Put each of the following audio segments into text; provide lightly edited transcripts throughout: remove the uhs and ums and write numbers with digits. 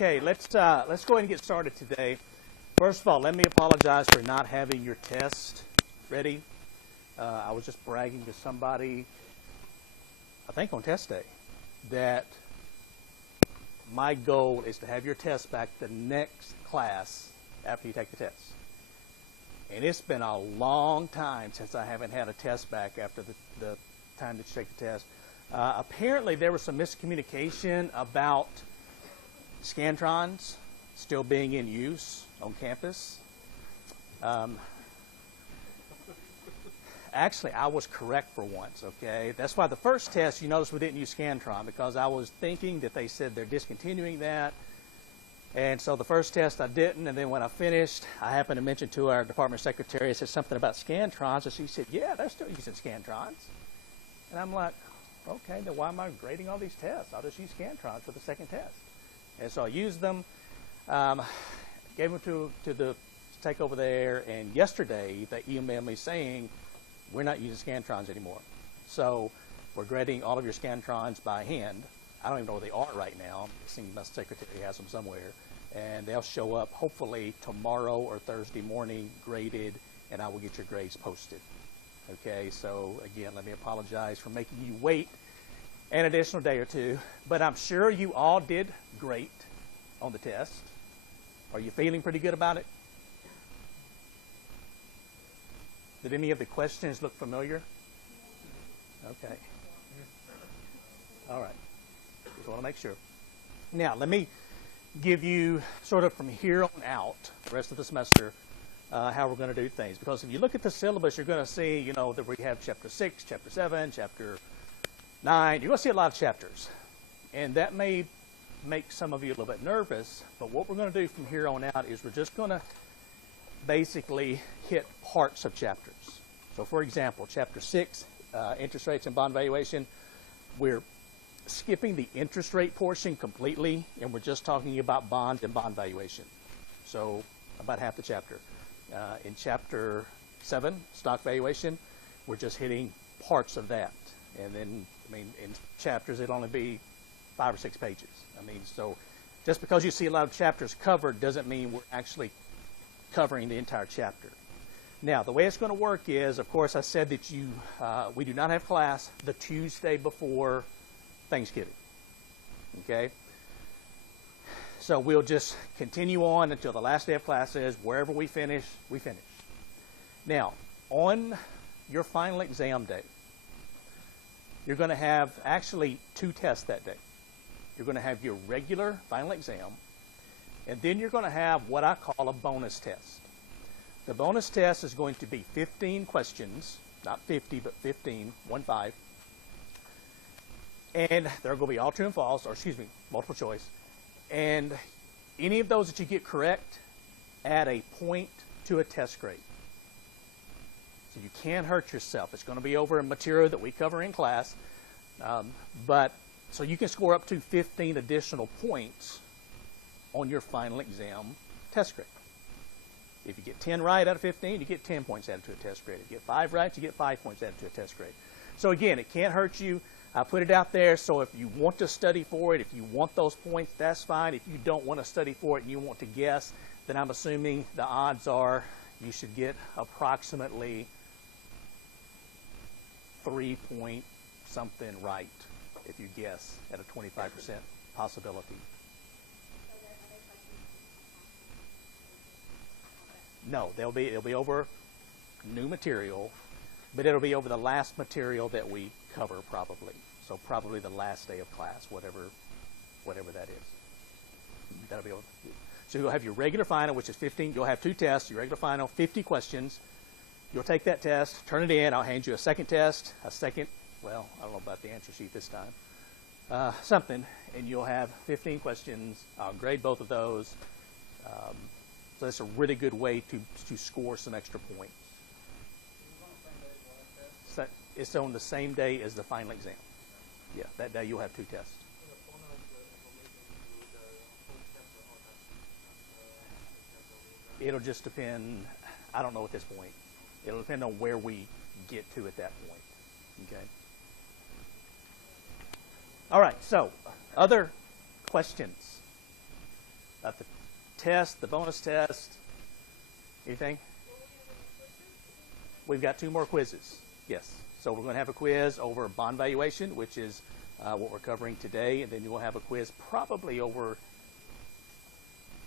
Okay, let's go ahead and get started today. First of all, let me apologize for not having your test ready. I was just bragging to somebody, I think on test day, that my goal is to have your test back the next class after you take the test. And it's been a long time since I haven't had a test back after the time that you take the test. Apparently there was some miscommunication about Scantrons still being in use on campus. Actually, I was correct for once, okay? That's why the first test, you notice we didn't use Scantron, because I was thinking that they said they're discontinuing that. And so the first test I didn't, and then when I finished, I happened to mention to our department secretary, I said something about Scantrons, and she said, yeah, they're still using Scantrons. And I'm like, okay, then why am I grading all these tests? I'll just use Scantrons for the second test. And so I used them, gave them to the take over there, and yesterday they emailed me saying, we're not using Scantrons anymore. So we're grading all of your Scantrons by hand. I don't even know where they are right now. I'm guessing my secretary has them somewhere. And they'll show up hopefully tomorrow or Thursday morning graded, and I will get your grades posted. Okay, so again, let me apologize for making you wait an additional day or two, but I'm sure you all did great on the test. Are you feeling pretty good about it? Did any of the questions look familiar? Okay. All right. Just want to make sure. Now, let me give you sort of from here on out, the rest of the semester, how we're going to do things. Because if you look at the syllabus, you're going to see, you know, that we have chapter 6, chapter 7, chapter 9. You're going to see a lot of chapters. And that may make some of you a little bit nervous, but what we're going to do from here on out is we're just going to basically hit parts of chapters. So for example, chapter 6, interest rates and bond valuation, we're skipping the interest rate portion completely, and we're just talking about bonds and bond valuation. So about half the chapter. In chapter 7, stock valuation, we're just hitting parts of that. And then, I mean, in chapters, it'll only be 5 or 6 pages. I mean, so just because you see a lot of chapters covered doesn't mean we're actually covering the entire chapter. Now, the way it's going to work is, of course, I said that we do not have class the Tuesday before Thanksgiving. Okay? So we'll just continue on until the last day of class is. Wherever we finish, we finish. Now, on your final exam day, you're going to have actually 2 tests that day. You're going to have your regular final exam, and then you're going to have what I call a bonus test. The bonus test is going to be 15 questions, not 50, but 15, 1-5. And they're going to be all true and false, or excuse me, multiple choice. And any of those that you get correct, add a point to a test grade. So you can't hurt yourself. It's going to be over a material that we cover in class. So you can score up to 15 additional points on your final exam test grade. If you get 10 right out of 15, you get 10 points added to a test grade. If you get 5 right, you get 5 points added to a test grade. So again, it can't hurt you. I put it out there, so if you want to study for it, if you want those points, that's fine. If you don't want to study for it and you want to guess, then I'm assuming the odds are you should get approximately 3 point something right if you guess at a 25% possibility. No, it'll be over new material, but it'll be over the last material that we cover probably. So probably the last day of class, whatever that is. That'll be over. So you'll have your regular final, which is 15. You'll have 2 tests, your regular final, 50 questions. You'll take that test, turn it in. I'll hand you a second test, well, I don't know about the answer sheet this time, something, and you'll have 15 questions. I'll grade both of those. So that's a really good way to score some extra points. So it's on the same day as the final exam. Yeah, that day you'll have 2 tests. It'll just depend. I don't know at this point. It'll depend on where we get to at that point. Okay. All right. So, other questions? the test, the bonus test. Anything? We've got 2 more quizzes. Yes. So we're going to have a quiz over bond valuation, which is what we're covering today, and then you will have a quiz probably over,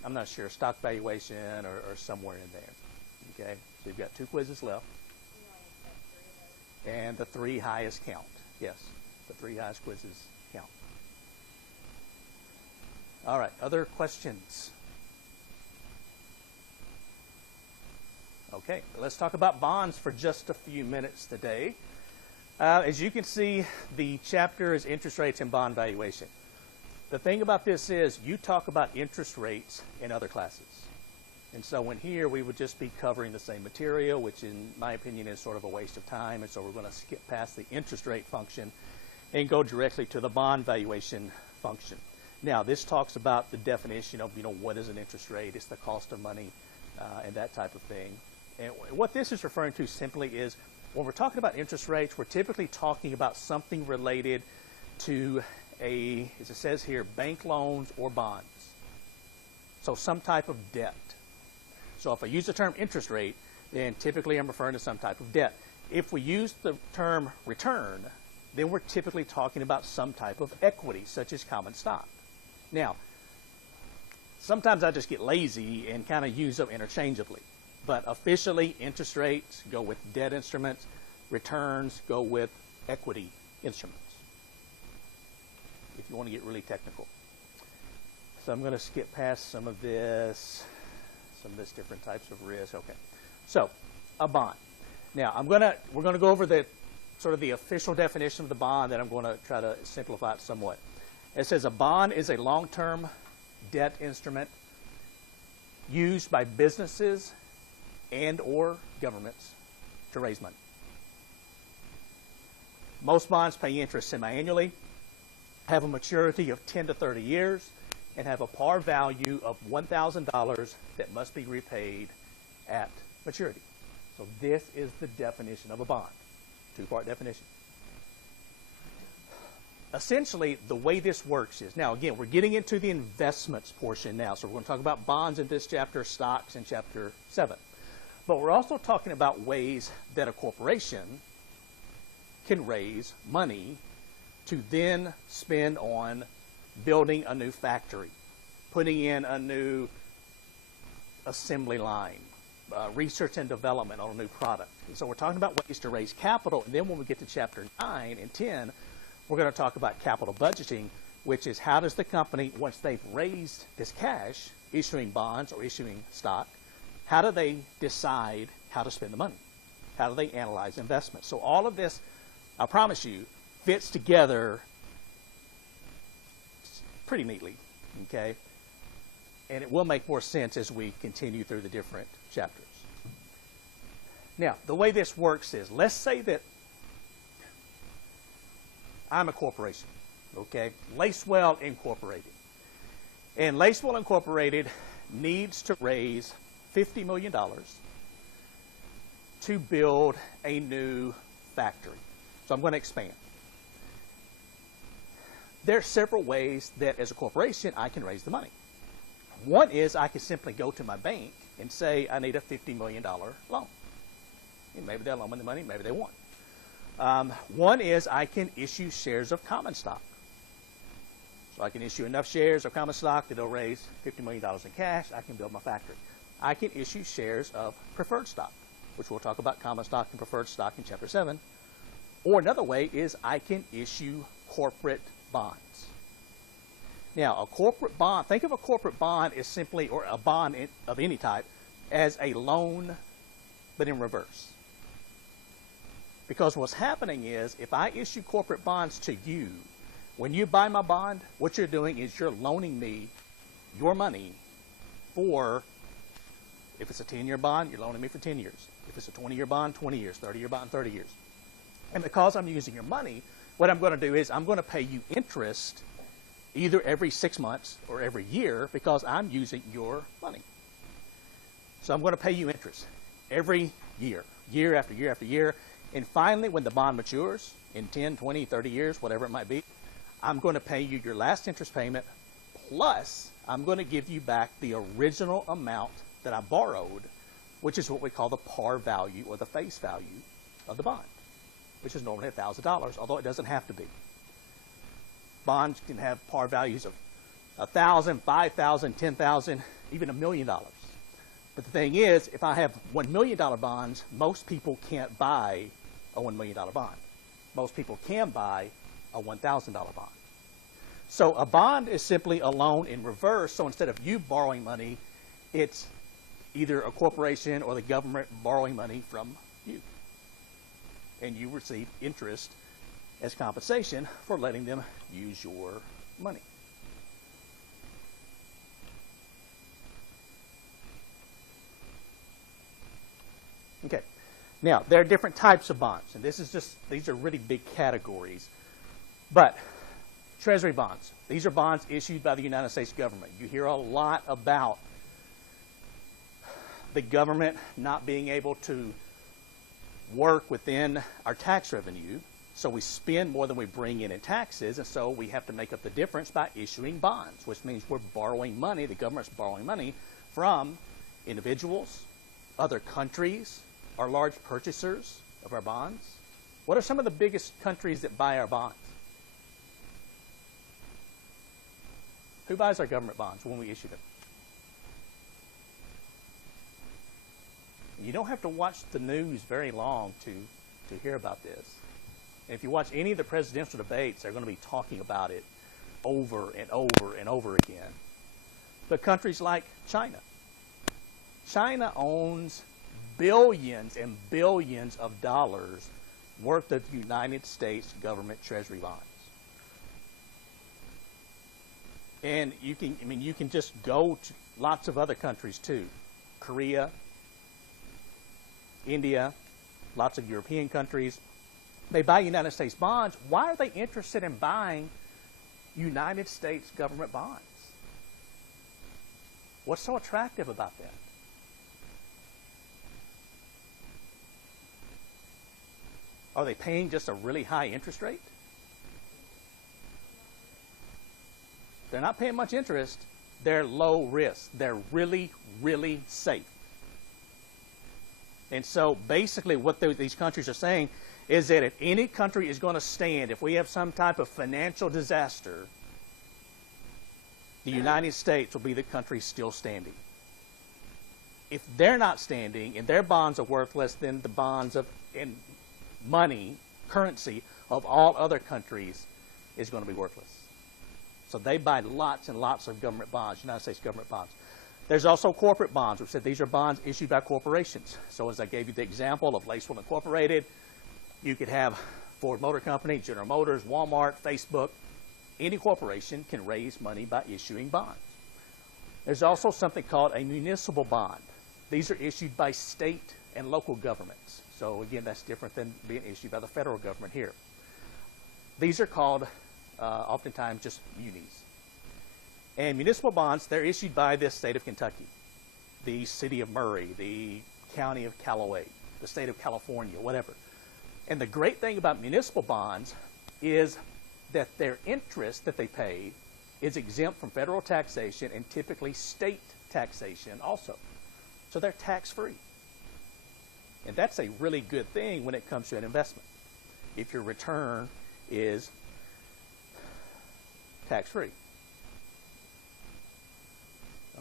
I'm not sure, stock valuation or somewhere in there. Okay. So you've got 2 quizzes left. And the 3 highest count. Yes. The 3 highest quizzes count. All right. Other questions? Okay, let's talk about bonds for just a few minutes today. As you can see, the chapter is interest rates and bond valuation. The thing about this is you talk about interest rates in other classes. And so in here, we would just be covering the same material, which in my opinion is sort of a waste of time. And so we're going to skip past the interest rate function and go directly to the bond valuation function. Now, this talks about the definition of, what is an interest rate? It's the cost of money and that type of thing. And what this is referring to simply is when we're talking about interest rates, we're typically talking about something related to as it says here, bank loans or bonds. So some type of debt. So if I use the term interest rate, then typically I'm referring to some type of debt. If we use the term return, then we're typically talking about some type of equity, such as common stock. Now, sometimes I just get lazy and kind of use them interchangeably. But officially, interest rates go with debt instruments. Returns go with equity instruments, if you want to get really technical. So I'm going to skip past some of this different types of risk. Okay. So, a bond. Now, we're going to go over the sort of the official definition of the bond, and I'm going to try to simplify it somewhat. It says a bond is a long-term debt instrument used by businesses and or governments to raise money. Most bonds pay interest semi-annually, have a maturity of 10 to 30 years, and have a par value of $1,000 that must be repaid at maturity. So this is the definition of a bond, 2-part definition. Essentially, the way this works is, now again, we're getting into the investments portion now, so we're going to talk about bonds in this chapter, stocks in chapter 7. But we're also talking about ways that a corporation can raise money to then spend on building a new factory, putting in a new assembly line, research and development on a new product. And so we're talking about ways to raise capital. And then when we get to chapter 9 and 10, we're going to talk about capital budgeting, which is how does the company, once they've raised this cash, issuing bonds or issuing stock, how do they decide how to spend the money? How do they analyze investments? So all of this, I promise you, fits together pretty neatly, okay? And it will make more sense as we continue through the different chapters. Now, the way this works is, let's say that I'm a corporation, okay? Lacewell Incorporated. And Lacewell Incorporated needs to raise $50 million to build a new factory. So I'm going to expand. There are several ways that as a corporation I can raise the money. One is I can simply go to my bank and say I need a $50 million loan. And maybe they'll loan me the money, maybe they won't. One is I can issue shares of common stock. So I can issue enough shares of common stock that it'll raise $50 million in cash. I can build my factory. I can issue shares of preferred stock, which we'll talk about common stock and preferred stock in Chapter 7. Or another way is I can issue corporate bonds. Now, a corporate bond, think of a corporate bond as simply, or a bond of any type, as a loan, but in reverse. Because what's happening is, if I issue corporate bonds to you, when you buy my bond, what you're doing is you're loaning me your money for, if it's a 10-year bond, you're loaning me for 10 years. If it's a 20-year bond, 20 years, 30-year bond, 30 years. And because I'm using your money, what I'm going to do is I'm going to pay you interest either every 6 months or every year because I'm using your money. So I'm going to pay you interest every year, year after year after year. And finally, when the bond matures in 10, 20, 30 years, whatever it might be, I'm going to pay you your last interest payment plus I'm going to give you back the original amount that I borrowed, which is what we call the par value or the face value of the bond, which is normally $1,000, although it doesn't have to be. Bonds can have par values of $1,000, $5,000, $10,000, even $1 million. But the thing is, if I have $1 million bonds, most people can't buy a $1 million bond. Most people can buy a $1,000 bond. So a bond is simply a loan in reverse. So instead of you borrowing money, it's either a corporation or the government borrowing money from you. And you receive interest as compensation for letting them use your money. Okay. Now, there are different types of bonds, and these are really big categories. But Treasury bonds, these are bonds issued by the United States government. You hear a lot about the government not being able to work within our tax revenue, so we spend more than we bring in taxes, and so we have to make up the difference by issuing bonds, which means we're borrowing money, the government's borrowing money from individuals, other countries, our large purchasers of our bonds. What are some of the biggest countries that buy our bonds? Who buys our government bonds when we issue them? You don't have to watch the news very long to hear about this. And if you watch any of the presidential debates, they're going to be talking about it over and over and over again. But countries like China. China owns billions and billions of dollars worth of United States government treasury bonds. And you can just go to lots of other countries too. Korea, India, lots of European countries. They buy United States bonds. Why are they interested in buying United States government bonds? What's so attractive about that? Are they paying just a really high interest rate? They're not paying much interest. They're low risk. They're really, really safe. And so basically what these countries are saying is that if any country is going to stand, if we have some type of financial disaster, the United States will be the country still standing. If they're not standing and their bonds are worthless, then the bonds and money, currency of all other countries is going to be worthless. So they buy lots and lots of government bonds, United States government bonds. There's also corporate bonds. We've said these are bonds issued by corporations. So as I gave you the example of Lacewell Incorporated, you could have Ford Motor Company, General Motors, Walmart, Facebook. Any corporation can raise money by issuing bonds. There's also something called a municipal bond. These are issued by state and local governments. So again, that's different than being issued by the federal government here. These are called oftentimes just munis. And municipal bonds, they're issued by the state of Kentucky, the city of Murray, the county of Callaway, the state of California, whatever. And the great thing about municipal bonds is that their interest that they pay is exempt from federal taxation and typically state taxation also. So they're tax-free. And that's a really good thing when it comes to an investment, if your return is tax-free.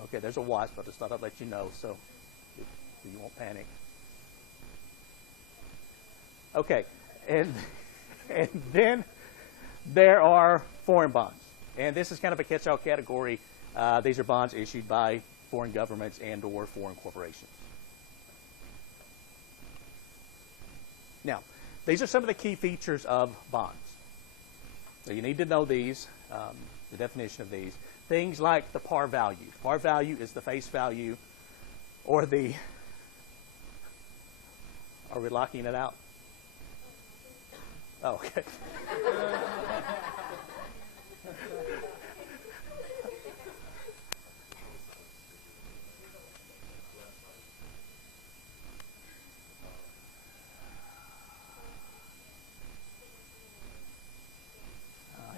Okay, there's a wasp. I just thought I'd let you know so you won't panic. Okay, and then there are foreign bonds. And this is kind of a catch-all category. These are bonds issued by foreign governments and or foreign corporations. Now, these are some of the key features of bonds. So you need to know these, the definition of these. Things like the par value. Par value is the face value or the... Are we locking it out? Oh, okay.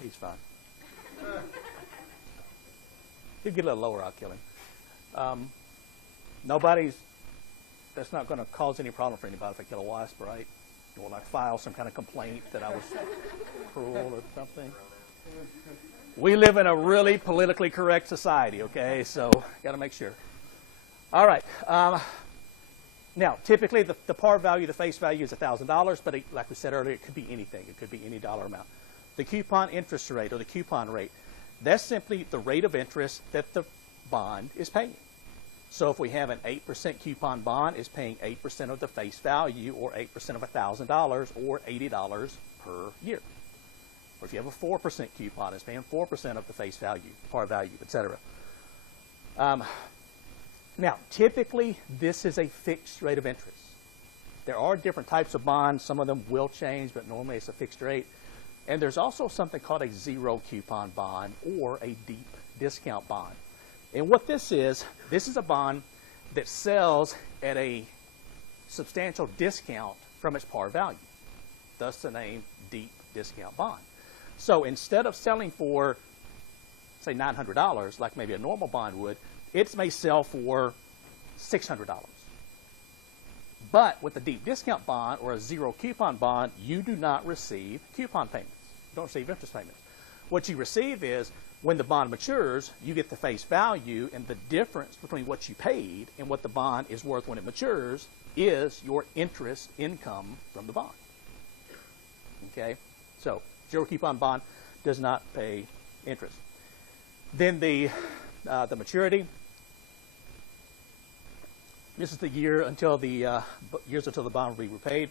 He's fine. he'll get a little lower, I'll kill him. That's not going to cause any problem for anybody if I kill a wasp, right? Or like file some kind of complaint that I was cruel or something. We live in a really politically correct society, okay? So got to make sure. All right. Now, typically the par value, the face value is $1,000, but like we said earlier, it could be anything. It could be any dollar amount. The coupon interest rate or the coupon rate, that's simply the rate of interest that the bond is paying. So if we have an 8% coupon bond, it's paying 8% of the face value, or 8% of $1,000, or $80 per year. Or if you have a 4% coupon, it's paying 4% of the face value, par value, etc. Now, typically, this is a fixed rate of interest. There are different types of bonds. Some of them will change, but normally it's a fixed rate. And there's also something called a zero coupon bond or a deep discount bond. And what this is a bond that sells at a substantial discount from its par value. Thus the name deep discount bond. So instead of selling for, say, $900, like maybe a normal bond would, it may sell for $600. But with a deep discount bond or a zero coupon bond, you do not receive coupon payments. You don't receive interest payments. What you receive is, when the bond matures, you get the face value, and the difference between what you paid and what the bond is worth when it matures is your interest income from the bond. Okay? So, zero coupon bond does not pay interest. Then the maturity. This is the years until the bond will be repaid.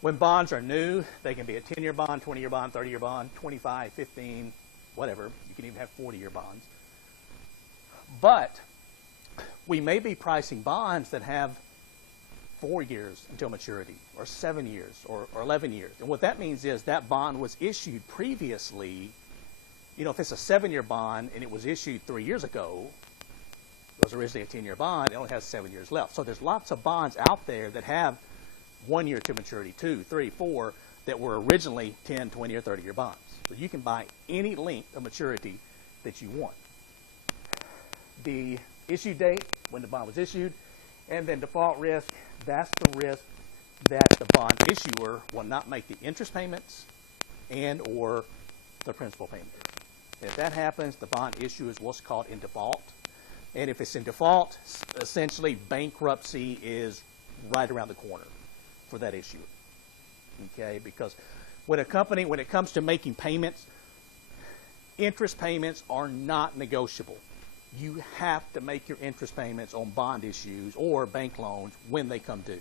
When bonds are new, they can be a 10-year bond, 20-year bond, 30-year bond, 25, 15, whatever. You can even have 40-year bonds. But we may be pricing bonds that have 4 years until maturity, or 7 years, or 11 years. And what that means is that bond was issued previously. You know, if it's a 7-year bond and it was issued 3 years ago, it was originally a 10-year bond, it only has 7 years left. So there's lots of bonds out there that have 1 year to maturity, 2, 3, 4, that were originally 10, 20, or 30-year bonds. So you can buy any length of maturity that you want. The issue date, when the bond was issued, and then default risk, that's the risk that the bond issuer will not make the interest payments and or the principal payment. If that happens, the bond issuer is what's called in default. And if it's in default, essentially bankruptcy is right around the corner for that issuer. Okay, because when it comes to making payments, interest payments are not negotiable. You have to make your interest payments on bond issues or bank loans when they come due.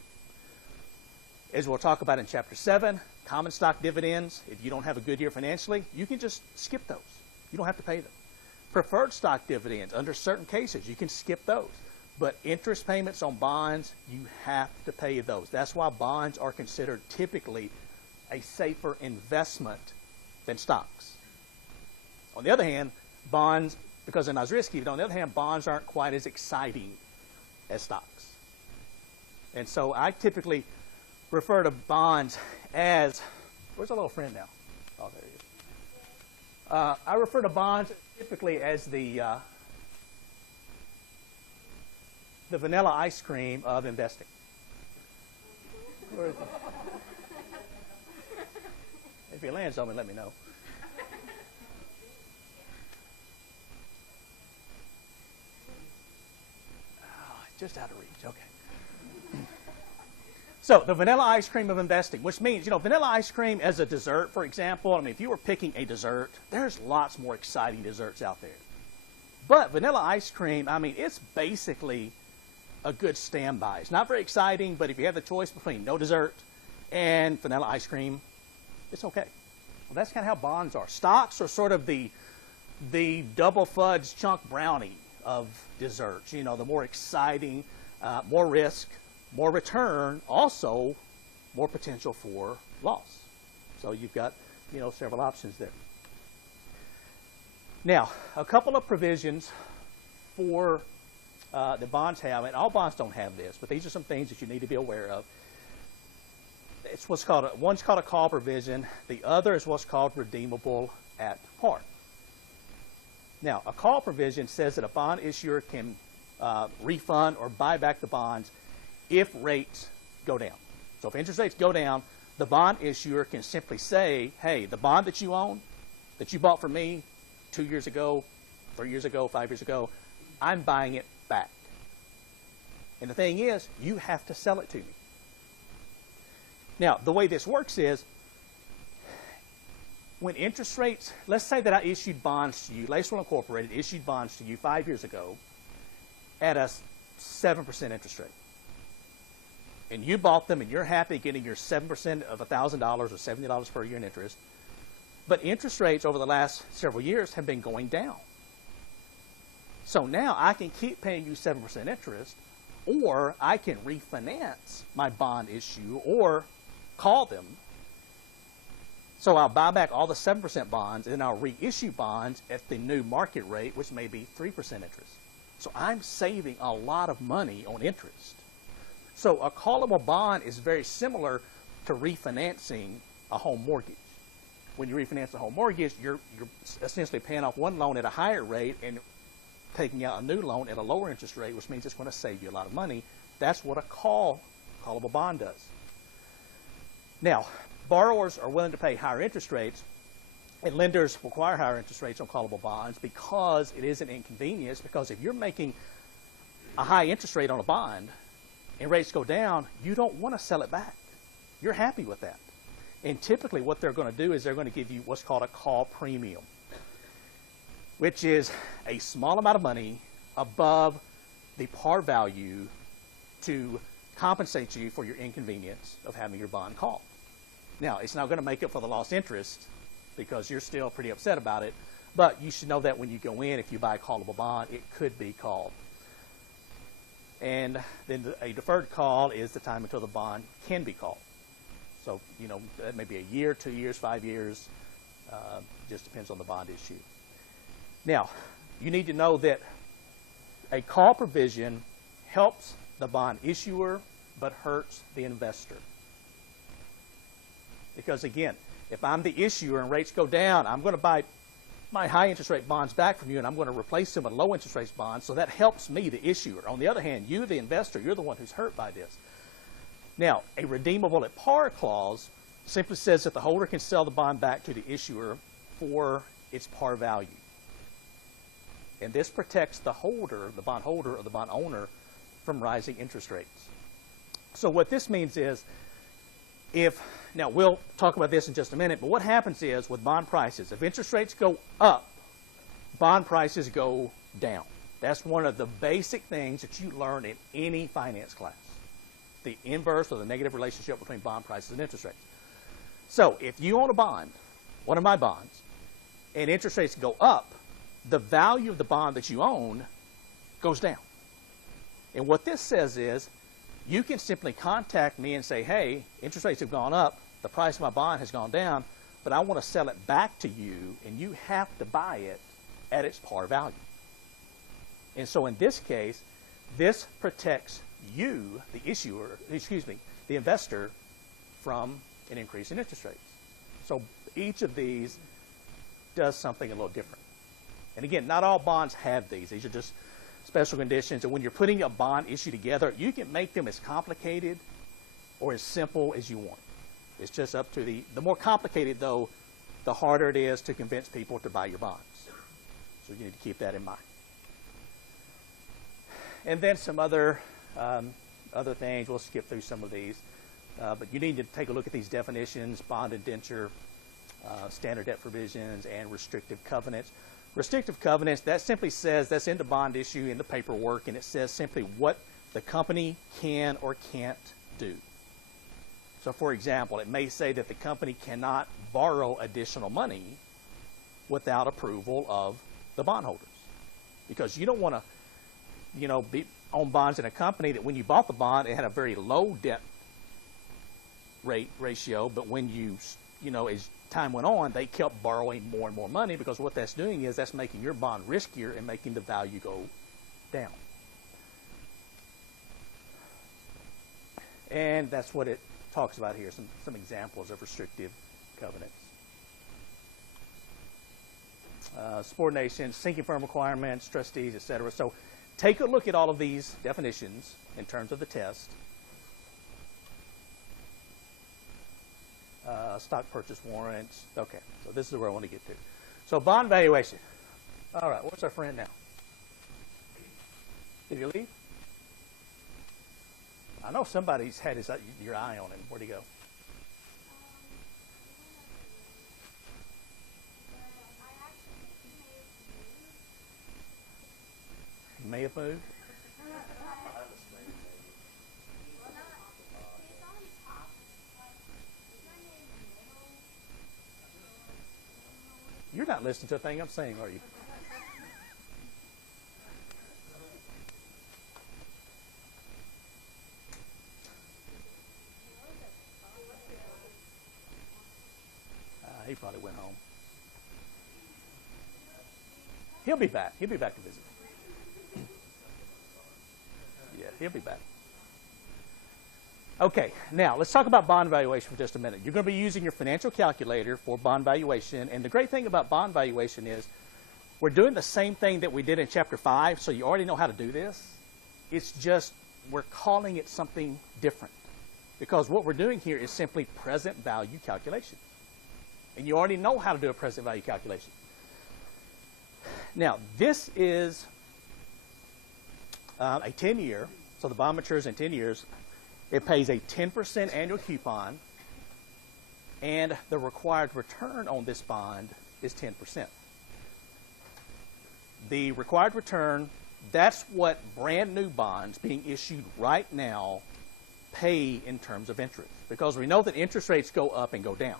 As we'll talk about in Chapter 7, common stock dividends, if you don't have a good year financially, you can just skip those. You don't have to pay them. Preferred stock dividends, under certain cases, you can skip those. But interest payments on bonds, you have to pay those. That's why bonds are considered typically a safer investment than stocks. On the other hand, bonds, because they're not as risky, but on the other hand, bonds aren't quite as exciting as stocks. And so I typically refer to bonds as, where's our little friend now? Oh, there he is. I refer to bonds typically as the vanilla ice cream of investing. Where is it? If he lands on me, let me know. Oh, just out of reach. Okay. So the vanilla ice cream of investing, which means, vanilla ice cream as a dessert, for example. I mean, if you were picking a dessert, there's lots more exciting desserts out there. But vanilla ice cream, I mean, it's basically a good standby. It's not very exciting, but if you have the choice between no dessert and vanilla ice cream, it's okay. Well, that's kind of how bonds are. Stocks are sort of the double fudge chunk brownie of desserts. The more exciting, more risk, more return, also more potential for loss. So you've got, several options there. Now, a couple of provisions for the bonds have, and all bonds don't have this, but these are some things that you need to be aware of. It's one's called a call provision. The other is what's called redeemable at par. Now, a call provision says that a bond issuer can refund or buy back the bonds if rates go down. So if interest rates go down, the bond issuer can simply say, hey, the bond that you own, that you bought from me 2 years ago, 3 years ago, 5 years ago, I'm buying it back. And the thing is, you have to sell it to me. Now, the way this works is, when interest rates, let's say that I issued bonds to you, Lacewell Incorporated issued bonds to you 5 years ago at a 7% interest rate. And you bought them and you're happy getting your 7% of $1,000 or $70 per year in interest. But interest rates over the last several years have been going down. So now I can keep paying you 7% interest, or I can refinance my bond issue or call them. So I'll buy back all the 7% bonds, and then I'll reissue bonds at the new market rate, which may be 3% interest. So I'm saving a lot of money on interest. So a callable bond is very similar to refinancing a home mortgage. When you refinance a home mortgage, you're essentially paying off one loan at a higher rate and taking out a new loan at a lower interest rate, which means it's going to save you a lot of money. That's what a callable bond does. Now, borrowers are willing to pay higher interest rates, and lenders require higher interest rates on callable bonds because it is an inconvenience. Because if you're making a high interest rate on a bond and rates go down, you don't want to sell it back. You're happy with that. And typically what they're going to do is they're going to give you what's called a call premium, which is a small amount of money above the par value to compensate you for your inconvenience of having your bond called. Now, it's not going to make up for the lost interest because you're still pretty upset about it, but you should know that when you go in, if you buy a callable bond, it could be called. And then a deferred call is the time until the bond can be called. So, you know, that may be a year, 2 years, 5 years, just depends on the bond issue. Now, you need to know that a call provision helps the bond issuer but hurts the investor. Because again, if I'm the issuer and rates go down, I'm going to buy my high interest rate bonds back from you and I'm going to replace them with low interest rate bonds, so that helps me, the issuer. On the other hand, you, the investor, you're the one who's hurt by this. Now, a redeemable at par clause simply says that the holder can sell the bond back to the issuer for its par value. And this protects the holder, the bond holder or the bond owner, from rising interest rates. So what this means is, now we'll talk about this in just a minute, but what happens is with bond prices, if interest rates go up, bond prices go down. That's one of the basic things that you learn in any finance class. The inverse or the negative relationship between bond prices and interest rates. So if you own a bond, one of my bonds, and interest rates go up, the value of the bond that you own goes down. And what this says is, you can simply contact me and say, hey, interest rates have gone up, the price of my bond has gone down, but I want to sell it back to you, and you have to buy it at its par value. And so in this case, this protects you, the issuer, the investor, from an increase in interest rates. So each of these does something a little different. And again, not all bonds have these. These are just special conditions. And when you're putting a bond issue together, you can make them as complicated or as simple as you want. It's just up to the more complicated, though, the harder it is to convince people to buy your bonds. So you need to keep that in mind. And then some other things. We'll skip through some of these. But you need to take a look at these definitions: bond indenture, standard debt provisions, and restrictive covenants. Restrictive covenants, that simply says, that's in the bond issue, in the paperwork, and it says simply what the company can or can't do. So for example, it may say that the company cannot borrow additional money without approval of the bondholders. Because you don't want to, own bonds in a company that when you bought the bond, it had a very low debt rate ratio, but when as time went on, they kept borrowing more and more money, because what that's doing is that's making your bond riskier and making the value go down. And that's what it talks about here, some examples of restrictive covenants. subordination, sinking firm requirements, trustees, etc. So take a look at all of these definitions in terms of the test. Stock purchase warrants. Okay, so this is where I want to get to. So bond valuation. All right, where's our friend now? Did he leave? I know somebody's had your eye on him. Where'd he go? He may have moved. You're not listening to a thing I'm saying, are you? He probably went home. He'll be back. He'll be back to visit. Yeah, he'll be back. Okay, now let's talk about bond valuation for just a minute. You're going to be using your financial calculator for bond valuation, and the great thing about bond valuation is we're doing the same thing that we did in Chapter 5, so you already know how to do this. It's just we're calling it something different because what we're doing here is simply present value calculation. And you already know how to do a present value calculation. Now, this is a 10-year, so the bond matures in 10 years. It pays a 10% annual coupon, and the required return on this bond is 10%. The required return, that's what brand new bonds being issued right now pay in terms of interest, because we know that interest rates go up and go down.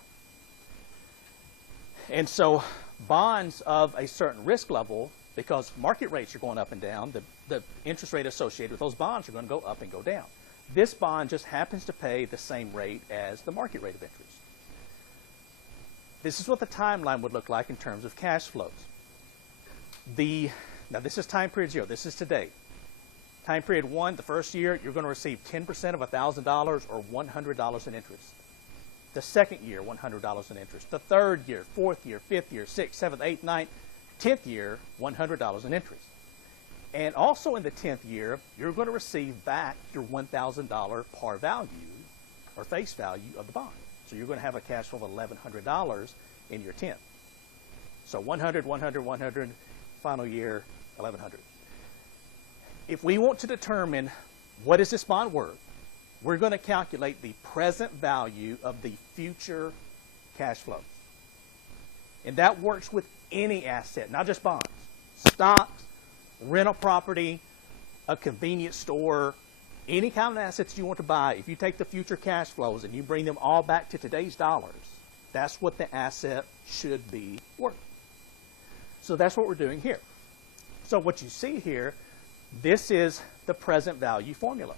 And so bonds of a certain risk level, because market rates are going up and down, the interest rate associated with those bonds are going to go up and go down. This bond just happens to pay the same rate as the market rate of interest. This is what the timeline would look like in terms of cash flows. Now this is time period 0. This is today. Time period 1, the first year, you're going to receive 10% of $1,000 or $100 in interest. The second year, $100 in interest. The third year, fourth year, fifth year, sixth, seventh, eighth, ninth, 10th year, $100 in interest. And also in the 10th year, you're going to receive back your $1,000 par value or face value of the bond. So you're going to have a cash flow of $1,100 in your 10th. So 100, 100, 100, final year, 1,100. If we want to determine what is this bond worth, we're going to calculate the present value of the future cash flow. And that works with any asset, not just bonds. Stocks, rental property, a convenience store, any kind of assets you want to buy. If you take the future cash flows and you bring them all back to today's dollars, that's what the asset should be worth. So that's what we're doing here. So what you see here, this is the present value formula.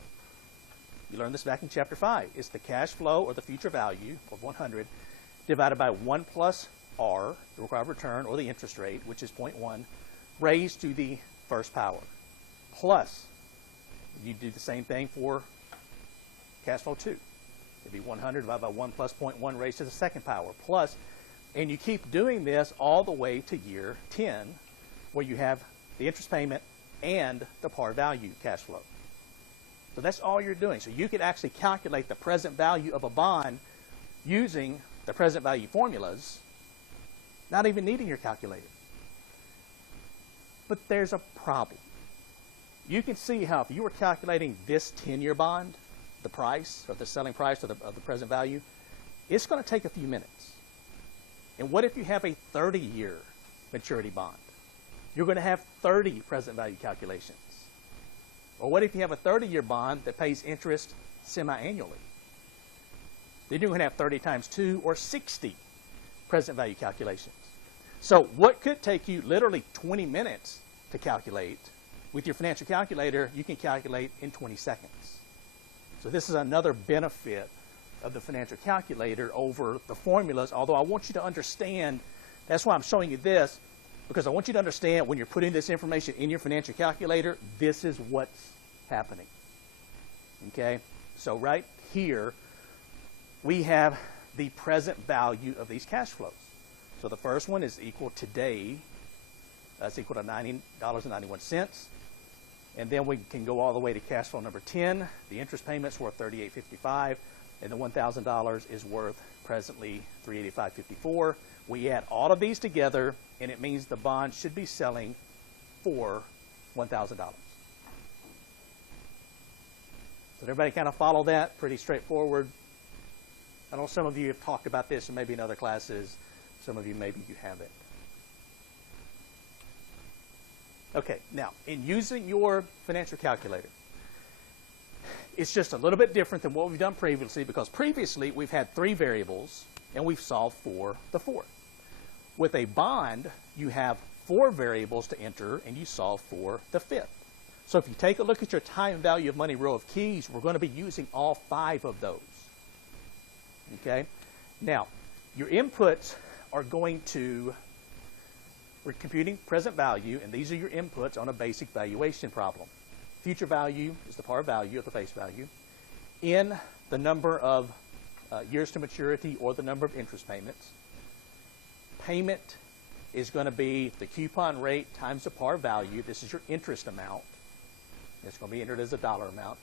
You learned this back in Chapter 5. It's the cash flow or the future value of 100 divided by 1 plus R, the required return, or the interest rate, which is 0.1, raised to the first power. Plus, you do the same thing for cash flow 2. It'd be 100 divided by 1 plus 0.1 raised to the second power. Plus, and you keep doing this all the way to year 10, where you have the interest payment and the par value cash flow. So that's all you're doing. So you could actually calculate the present value of a bond using the present value formulas, not even needing your calculator. But there's a problem. You can see how if you were calculating this 10-year bond, the price, or the selling price of the present value, it's going to take a few minutes. And what if you have a 30-year maturity bond? You're going to have 30 present value calculations. Or what if you have a 30-year bond that pays interest semi-annually? Then you're going to have 30 times 2 or 60 present value calculations. So what could take you literally 20 minutes to calculate, with your financial calculator, you can calculate in 20 seconds. So this is another benefit of the financial calculator over the formulas, although I want you to understand, that's why I'm showing you this, because I want you to understand when you're putting this information in your financial calculator, this is what's happening. Okay? So right here, we have the present value of these cash flows. So the first one is equal today That's equal to $90.91. And then we can go all the way to cash flow number 10. The interest payment's worth $38.55, and the $1,000 is worth presently $385.54. We add all of these together, and it means the bond should be selling for $1,000. So did everybody kind of follow that? Pretty straightforward. I know some of you have talked about this and maybe in other classes. Some of you maybe you haven't. Okay, now, in using your financial calculator, it's just a little bit different than what we've done previously, because previously we've had 3 variables and we've solved for the 4th. With a bond, you have 4 variables to enter and you solve for the 5th. So if you take a look at your time value of money row of keys, we're going to be using all 5 of those. Okay? Now, your inputs are going to, we're computing present value, and these are your inputs on a basic valuation problem. Future value is the par value of the face value. In the number of years to maturity or the number of interest payments. Payment is going to be the coupon rate times the par value. This is your interest amount. It's going to be entered as a dollar amount.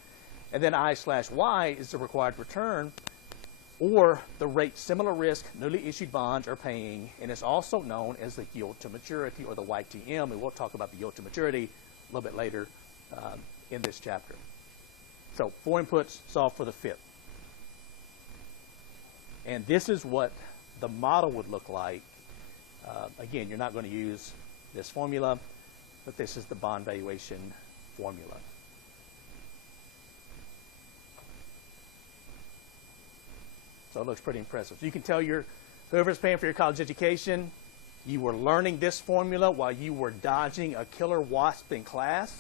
And then I/Y is the required return, or the rate similar risk newly issued bonds are paying, and it's also known as the yield to maturity, or the YTM, and we'll talk about the yield to maturity a little bit later in this chapter. So 4 inputs, solve for the 5th. And this is what the model would look like. Again, you're not going to use this formula, but this is the bond valuation formula. So it looks pretty impressive. So you can tell whoever's paying for your college education, you were learning this formula while you were dodging a killer wasp in class.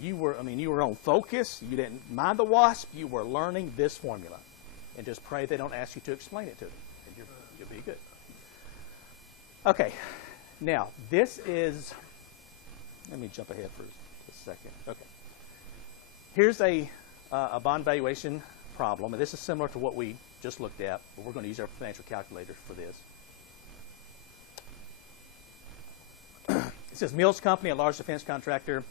You were on focus. You didn't mind the wasp. You were learning this formula. And just pray they don't ask you to explain it to them. And you'll be good. Okay. Now, this is, let me jump ahead for a second. Okay. Here's a bond valuation problem, and this is similar to what we just looked at, but we're going to use our financial calculator for this. It says Mills Company, a large defense contractor,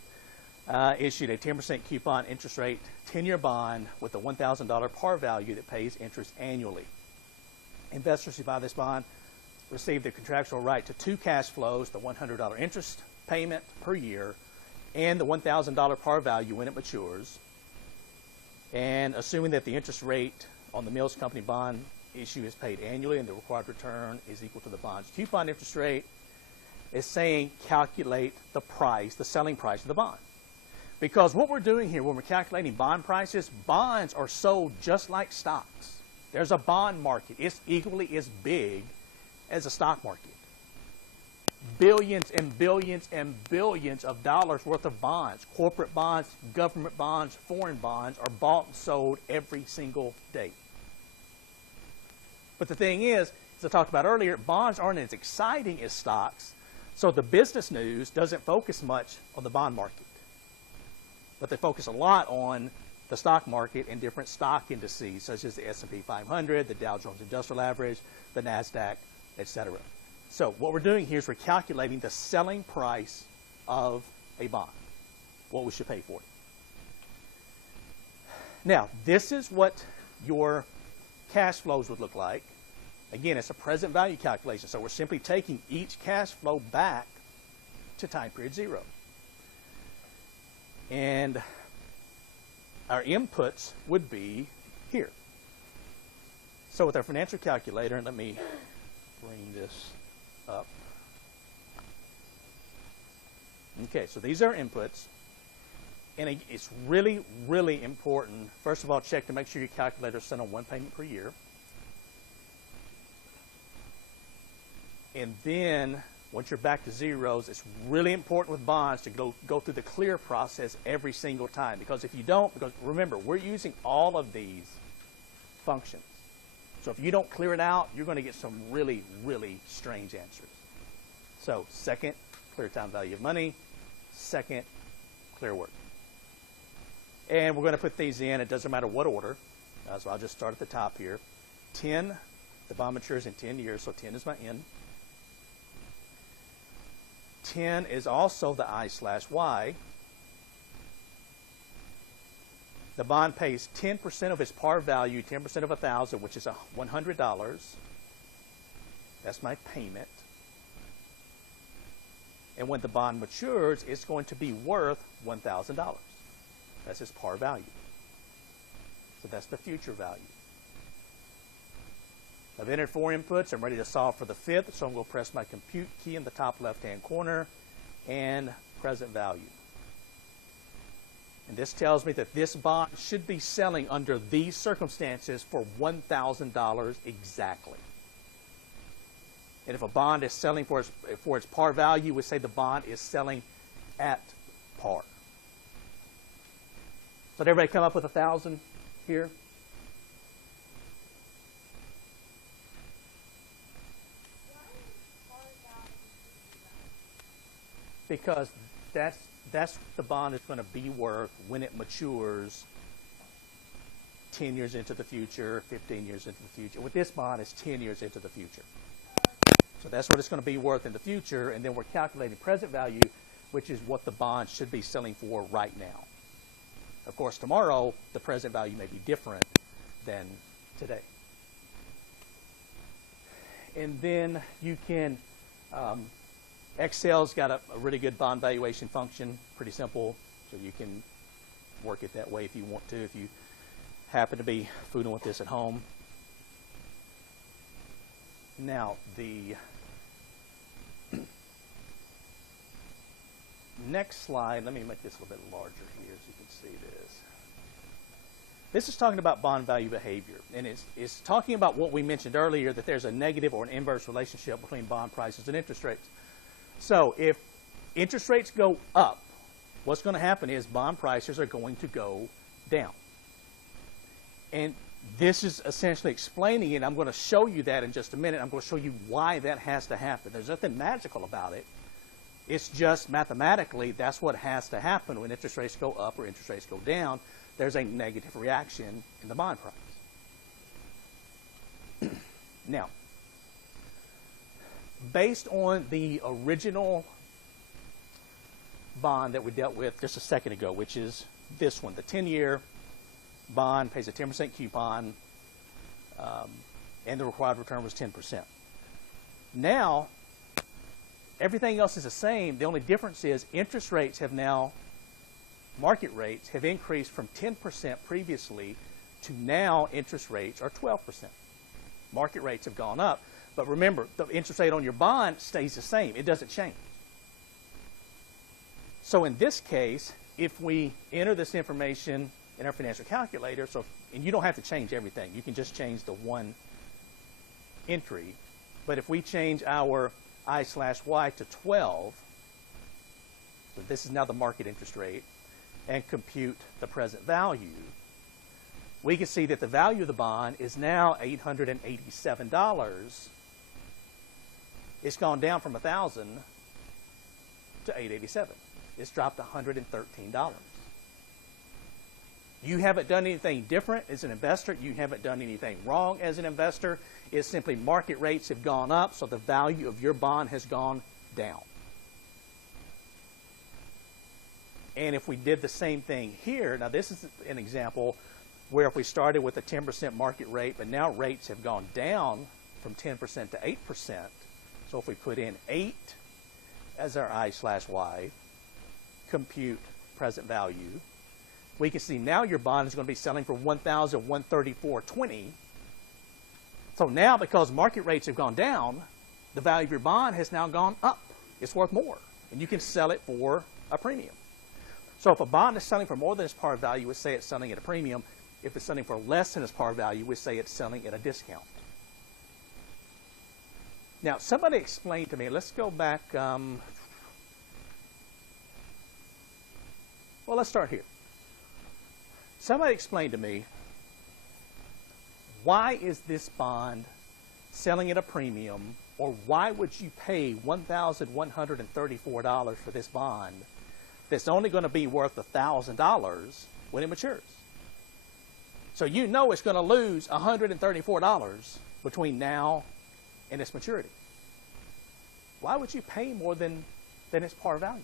issued a 10% coupon interest rate 10-year bond with a $1,000 par value that pays interest annually. Investors who buy this bond receive the contractual right to 2 cash flows, the $100 interest payment per year and the $1,000 par value when it matures. And assuming that the interest rate on the Mills Company bond issue is paid annually and the required return is equal to the bond's coupon interest rate, is saying calculate the price, the selling price of the bond. Because what we're doing here when we're calculating bond prices, bonds are sold just like stocks. There's a bond market. It's equally as big as a stock market. Billions and billions and billions of dollars worth of bonds, corporate bonds, government bonds, foreign bonds, are bought and sold every single day. But the thing is, as I talked about earlier, bonds aren't as exciting as stocks, so the business news doesn't focus much on the bond market. But they focus a lot on the stock market and different stock indices, such as the S&P 500, the Dow Jones Industrial Average, the NASDAQ, etc. So what we're doing here is we're calculating the selling price of a bond, what we should pay for it. Now, this is what your cash flows would look like. Again, it's a present value calculation, so we're simply taking each cash flow back to time period 0. And our inputs would be here. So with our financial calculator, and let me bring this up. Okay, so these are inputs. And it's really, really important. First of all, check to make sure your calculator is set on 1 payment per year. And then, once you're back to zeros, it's really important with bonds to go through the clear process every single time. Because if you don't, because remember, we're using all of these functions. So if you don't clear it out, you're going to get some really, really strange answers. So second, clear time value of money. Second, clear work. And we're going to put these in. It doesn't matter what order. So I'll just start at the top here. 10, the bond matures in 10 years, so 10 is my N. 10 is also the I/Y. The bond pays 10% of its par value, 10% of 1,000, which is $100. That's my payment. And when the bond matures, it's going to be worth $1,000. That's its par value. So that's the future value. I've entered 4 inputs. I'm ready to solve for the 5th, so I'm going to press my compute key in the top left-hand corner and present value. And this tells me that this bond should be selling under these circumstances for $1,000 exactly. And if a bond is selling for its par value, we say the bond is selling at par. So did everybody come up with 1,000 here? Because that's the bond is going to be worth when it matures 10 years into the future, 15 years into the future. With this bond, it's 10 years into the future. So that's what it's going to be worth in the future, and then we're calculating present value, which is what the bond should be selling for right now. Of course, tomorrow, the present value may be different than today. And then you can, Excel's got a really good bond valuation function, pretty simple, so you can work it that way if you want to, if you happen to be fooling with this at home. Now, the next slide, let me make this a little bit larger here so you can see this. This is talking about bond value behavior, and it's talking about what we mentioned earlier, that there's a negative or an inverse relationship between bond prices and interest rates. So if interest rates go up, what's going to happen is bond prices are going to go down. And this is essentially explaining it. I'm going to show you that in just a minute. I'm going to show you why that has to happen. There's nothing magical about it. It's just mathematically, that's what has to happen when interest rates go up or interest rates go down. There's a negative reaction in the bond price. Now, based on the original bond that we dealt with just a second ago, which is this one, the 10-year bond pays a 10% coupon, and the required return was 10%. Now, everything else is the same. The only difference is interest rates have now, market rates have increased from 10% previously to now interest rates are 12%. Market rates have gone up. But remember, the interest rate on your bond stays the same. It doesn't change. So in this case, if we enter this information in our financial calculator, and you don't have to change everything. You can just change the one entry. But if we change our I/Y to 12, so this is now the market interest rate, and compute the present value, we can see that the value of the bond is now $887. It's gone down from $1,000 to $887. It's dropped $113. You haven't done anything different as an investor. You haven't done anything wrong as an investor. It's simply market rates have gone up, so the value of your bond has gone down. And if we did the same thing here, now this is an example where if we started with a 10% market rate, but now rates have gone down from 10% to 8%. So if we put in 8 as our I/Y, compute present value, we can see now your bond is going to be selling for $1,134.20. So now, because market rates have gone down, the value of your bond has now gone up. It's worth more, and you can sell it for a premium. So if a bond is selling for more than its par value, we say it's selling at a premium. If it's selling for less than its par value, we say it's selling at a discount. Now, somebody explained to me, let's go back, well, let's start here. Somebody explained to me, why is this bond selling at a premium, or why would you pay $1,134 for this bond that's only going to be worth $1,000 when it matures? So you know it's going to lose $134 between now and its maturity. Why would you pay more than then it's par value.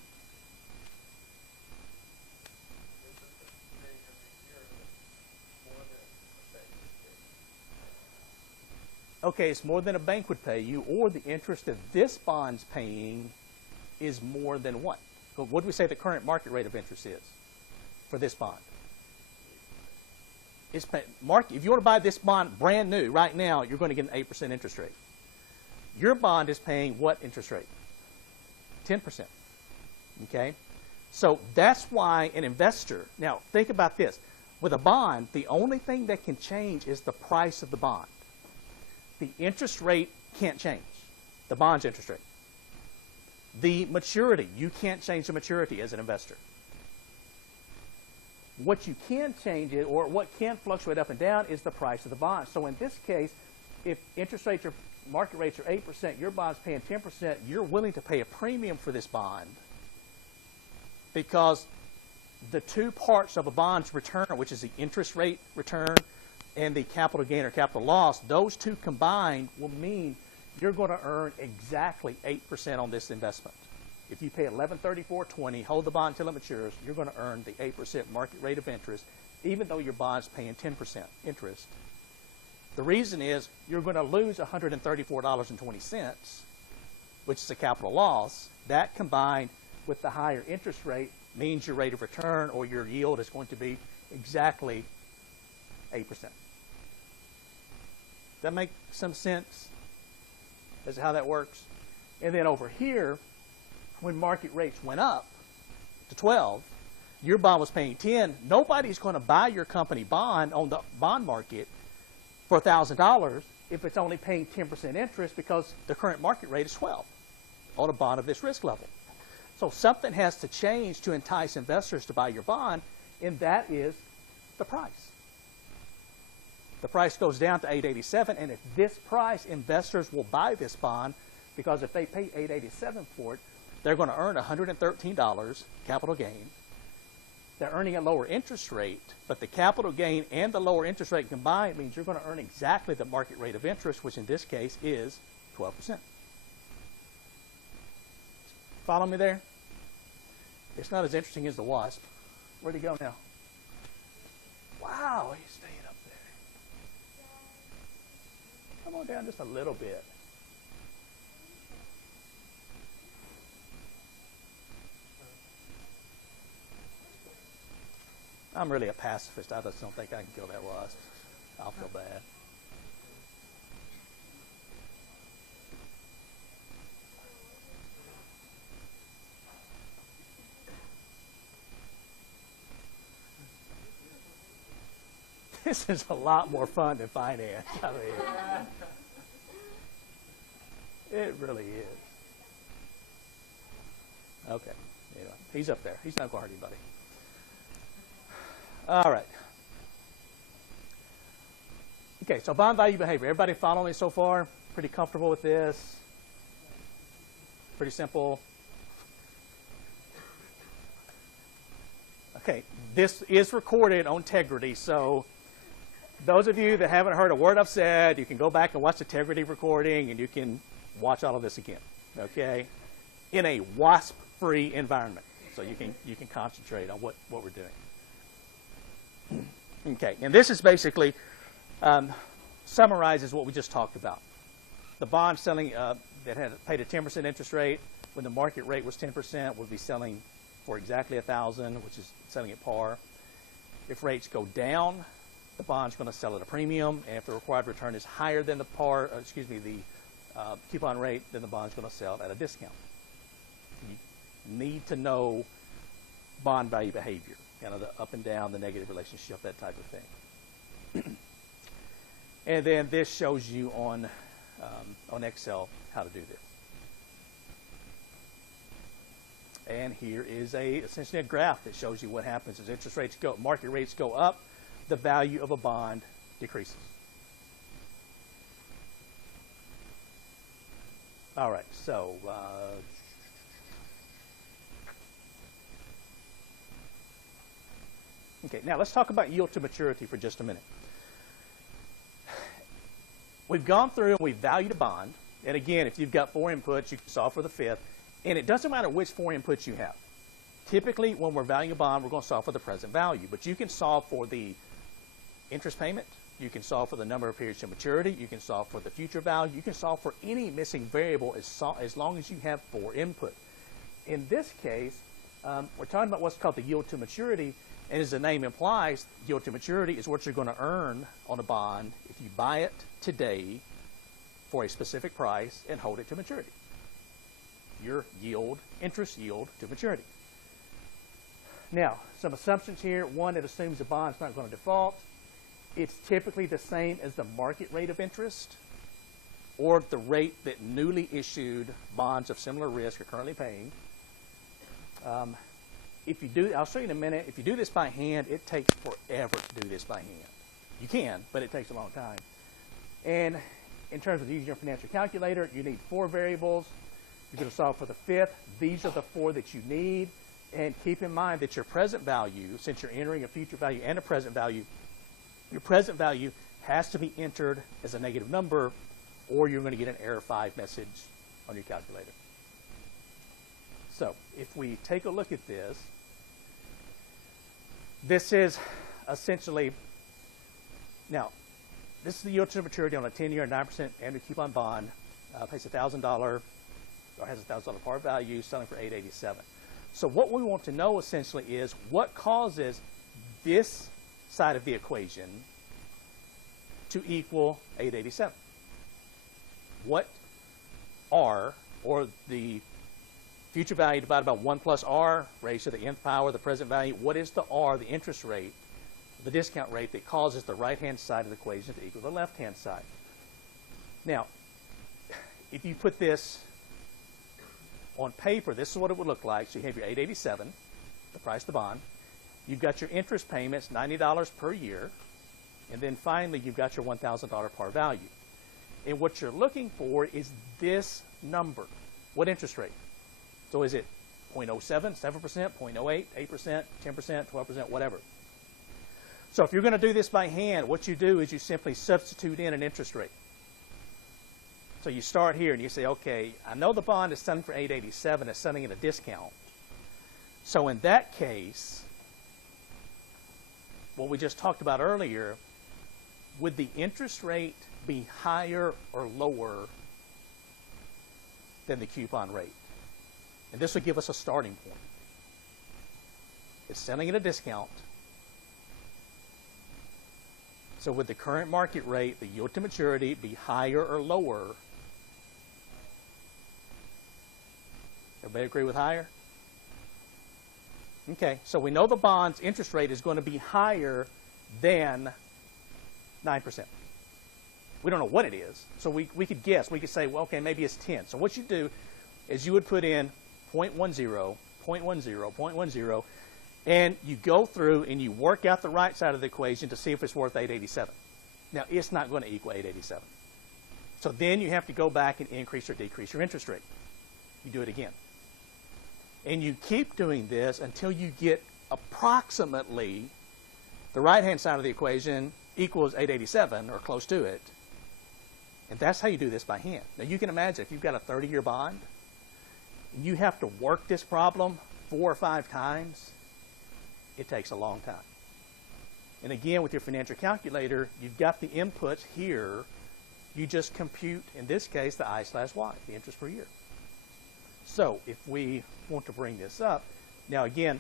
Okay, it's more than a bank would pay you, or the interest that this bond's paying is more than what? What do we say the current market rate of interest is for this bond? If you want to buy this bond brand new right now, you're going to get an 8% interest rate. Your bond is paying what interest rate? 10%. Okay? So that's why an investor, now think about this. With a bond, the only thing that can change is the price of the bond. The interest rate can't change, the bond's interest rate. The maturity, you can't change the maturity as an investor. What you can change it, or what can fluctuate up and down, is the price of the bond. So in this case, if interest rates are, market rates are 8%, your bond's paying 10%, you're willing to pay a premium for this bond because the two parts of a bond's return, which is the interest rate return and the capital gain or capital loss, those two combined will mean you're going to earn exactly 8% on this investment. If you pay $11.34.20, hold the bond until it matures, you're going to earn the 8% market rate of interest, even though your bond's paying 10% interest. The reason is you're going to lose $134.20, which is a capital loss. That combined with the higher interest rate means your rate of return or your yield is going to be exactly 8%. Does that make some sense as to how that works? And then over here, when market rates went up to 12, your bond was paying 10. Nobody's going to buy your company bond on the bond market for $1,000 if it's only paying 10% interest, because the current market rate is 12 on a bond of this risk level. So something has to change to entice investors to buy your bond, and that is the price. The price goes down to $8.87, and at this price, investors will buy this bond, because if they pay $8.87 for it, they're going to earn $113 capital gain. They're earning a lower interest rate, but the capital gain and the lower interest rate combined means you're going to earn exactly the market rate of interest, which in this case is 12%. Follow me there? It's not as interesting as the WASP. Where'd he go now? Wow, he's staying up there. Come on down just a little bit. I'm really a pacifist. I just don't think I can kill that wasp. I'll feel bad. This is a lot more fun than finance. I mean, it really is. Okay. Anyway, he's up there. He's not going to hurt anybody. All right. Okay, so bond value behavior. Everybody following me so far? Pretty comfortable with this? Pretty simple? Okay, this is recorded on Tegrity, so those of you that haven't heard a word I've said, you can go back and watch the Tegrity recording, and you can watch all of this again, okay? In a WASP-free environment, so you can concentrate on what we're doing. Okay, and this is basically summarizes what we just talked about. The bond selling that had paid a 10% interest rate when the market rate was 10% would be selling for exactly $1,000, which is selling at par. If rates go down, the bond's going to sell at a premium, and if the required return is higher than the the coupon rate, then the bond's going to sell at a discount. You need to know bond value behavior. Kind of the up and down, the negative relationship, that type of thing. And then this shows you on Excel how to do this. And here is essentially a graph that shows you what happens as interest rates go, market rates go up, the value of a bond decreases. All right, so okay, now let's talk about yield to maturity for just a minute. We've gone through and we've valued a bond. And again, if you've got 4 inputs, you can solve for the 5th. And it doesn't matter which four inputs you have. Typically, when we're valuing a bond, we're going to solve for the present value. But you can solve for the interest payment. You can solve for the number of periods to maturity. You can solve for the future value. You can solve for any missing variable as long as you have four input. In this case, we're talking about what's called the yield to maturity. And as the name implies, yield to maturity is what you're going to earn on a bond if you buy it today for a specific price and hold it to maturity. Your yield, interest yield to maturity. Now, some assumptions here. One, it assumes the bond's not going to default. It's typically the same as the market rate of interest or the rate that newly issued bonds of similar risk are currently paying. If you do, I'll show you in a minute, if you do this by hand, it takes forever to do this by hand. You can, but it takes a long time. And in terms of using your financial calculator, you need four variables. You're going to solve for the fifth. These are the four that you need. And keep in mind that your present value, since you're entering a future value and a present value, your present value has to be entered as a negative number, or you're going to get an error 5 message on your calculator. So if we take a look at this, this is essentially, now, this is the yield to maturity on a 10-year 9% annual coupon bond, pays $1,000, or has $1,000 par value, selling for $887. So what we want to know essentially is what causes this side of the equation to equal 887. What R, or the future value divided by 1 plus R, raised to the nth power, the present value, what is the R, the interest rate, the discount rate that causes the right-hand side of the equation to equal the left-hand side? Now, if you put this on paper, this is what it would look like. So you have your $887, the price of the bond. You've got your interest payments, $90 per year. And then finally, you've got your $1,000 par value. And what you're looking for is this number. What interest rate? So is it 0.07, 7%, 0.08, 8%, 10%, 12%, whatever. So if you're going to do this by hand, what you do is you simply substitute in an interest rate. So you start here and you say, okay, I know the bond is selling for $887, it's selling at a discount. So in that case, what we just talked about earlier, would the interest rate be higher or lower than the coupon rate? And this would give us a starting point. It's selling at a discount. So would the current market rate, the yield to maturity, be higher or lower? Everybody agree with higher? Okay, so we know the bond's interest rate is going to be higher than 9%. We don't know what it is, so we could guess. We could say, well, okay, maybe it's 10. So what you do is you would put in 0.10, 0.10, 0.10, and you go through and you work out the right side of the equation to see if it's worth 887. Now, it's not going to equal 887. So then you have to go back and increase or decrease your interest rate. You do it again. And you keep doing this until you get approximately the right-hand side of the equation equals 887 or close to it. And that's how you do this by hand. Now, you can imagine if you've got a 30-year bond, and you have to work this problem 4 or 5 times, it takes a long time. And again, with your financial calculator, you've got the inputs here. You just compute, in this case, the I/Y, the interest per year. So if we want to bring this up, now again,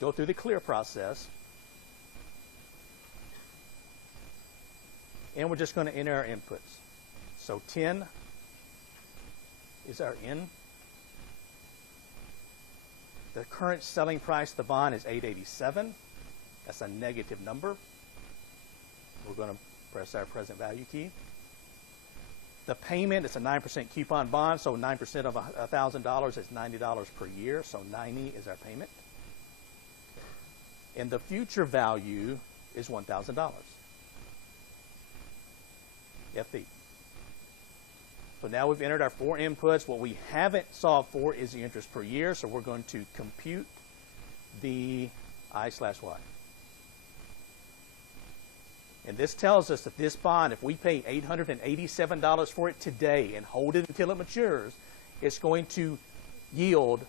go through the clear process. And we're just going to enter our inputs. So 10 is our N. The current selling price of the bond is $887. That's a negative number. We're going to press our present value key. The payment is a 9% coupon bond, so 9% of $1,000 is $90 per year, so 90 is our payment. And the future value is $1,000. FV. So now we've entered our 4 inputs. What we haven't solved for is the interest per year, so we're going to compute the I/Y. And this tells us that this bond, if we pay $887 for it today and hold it until it matures, it's going to yield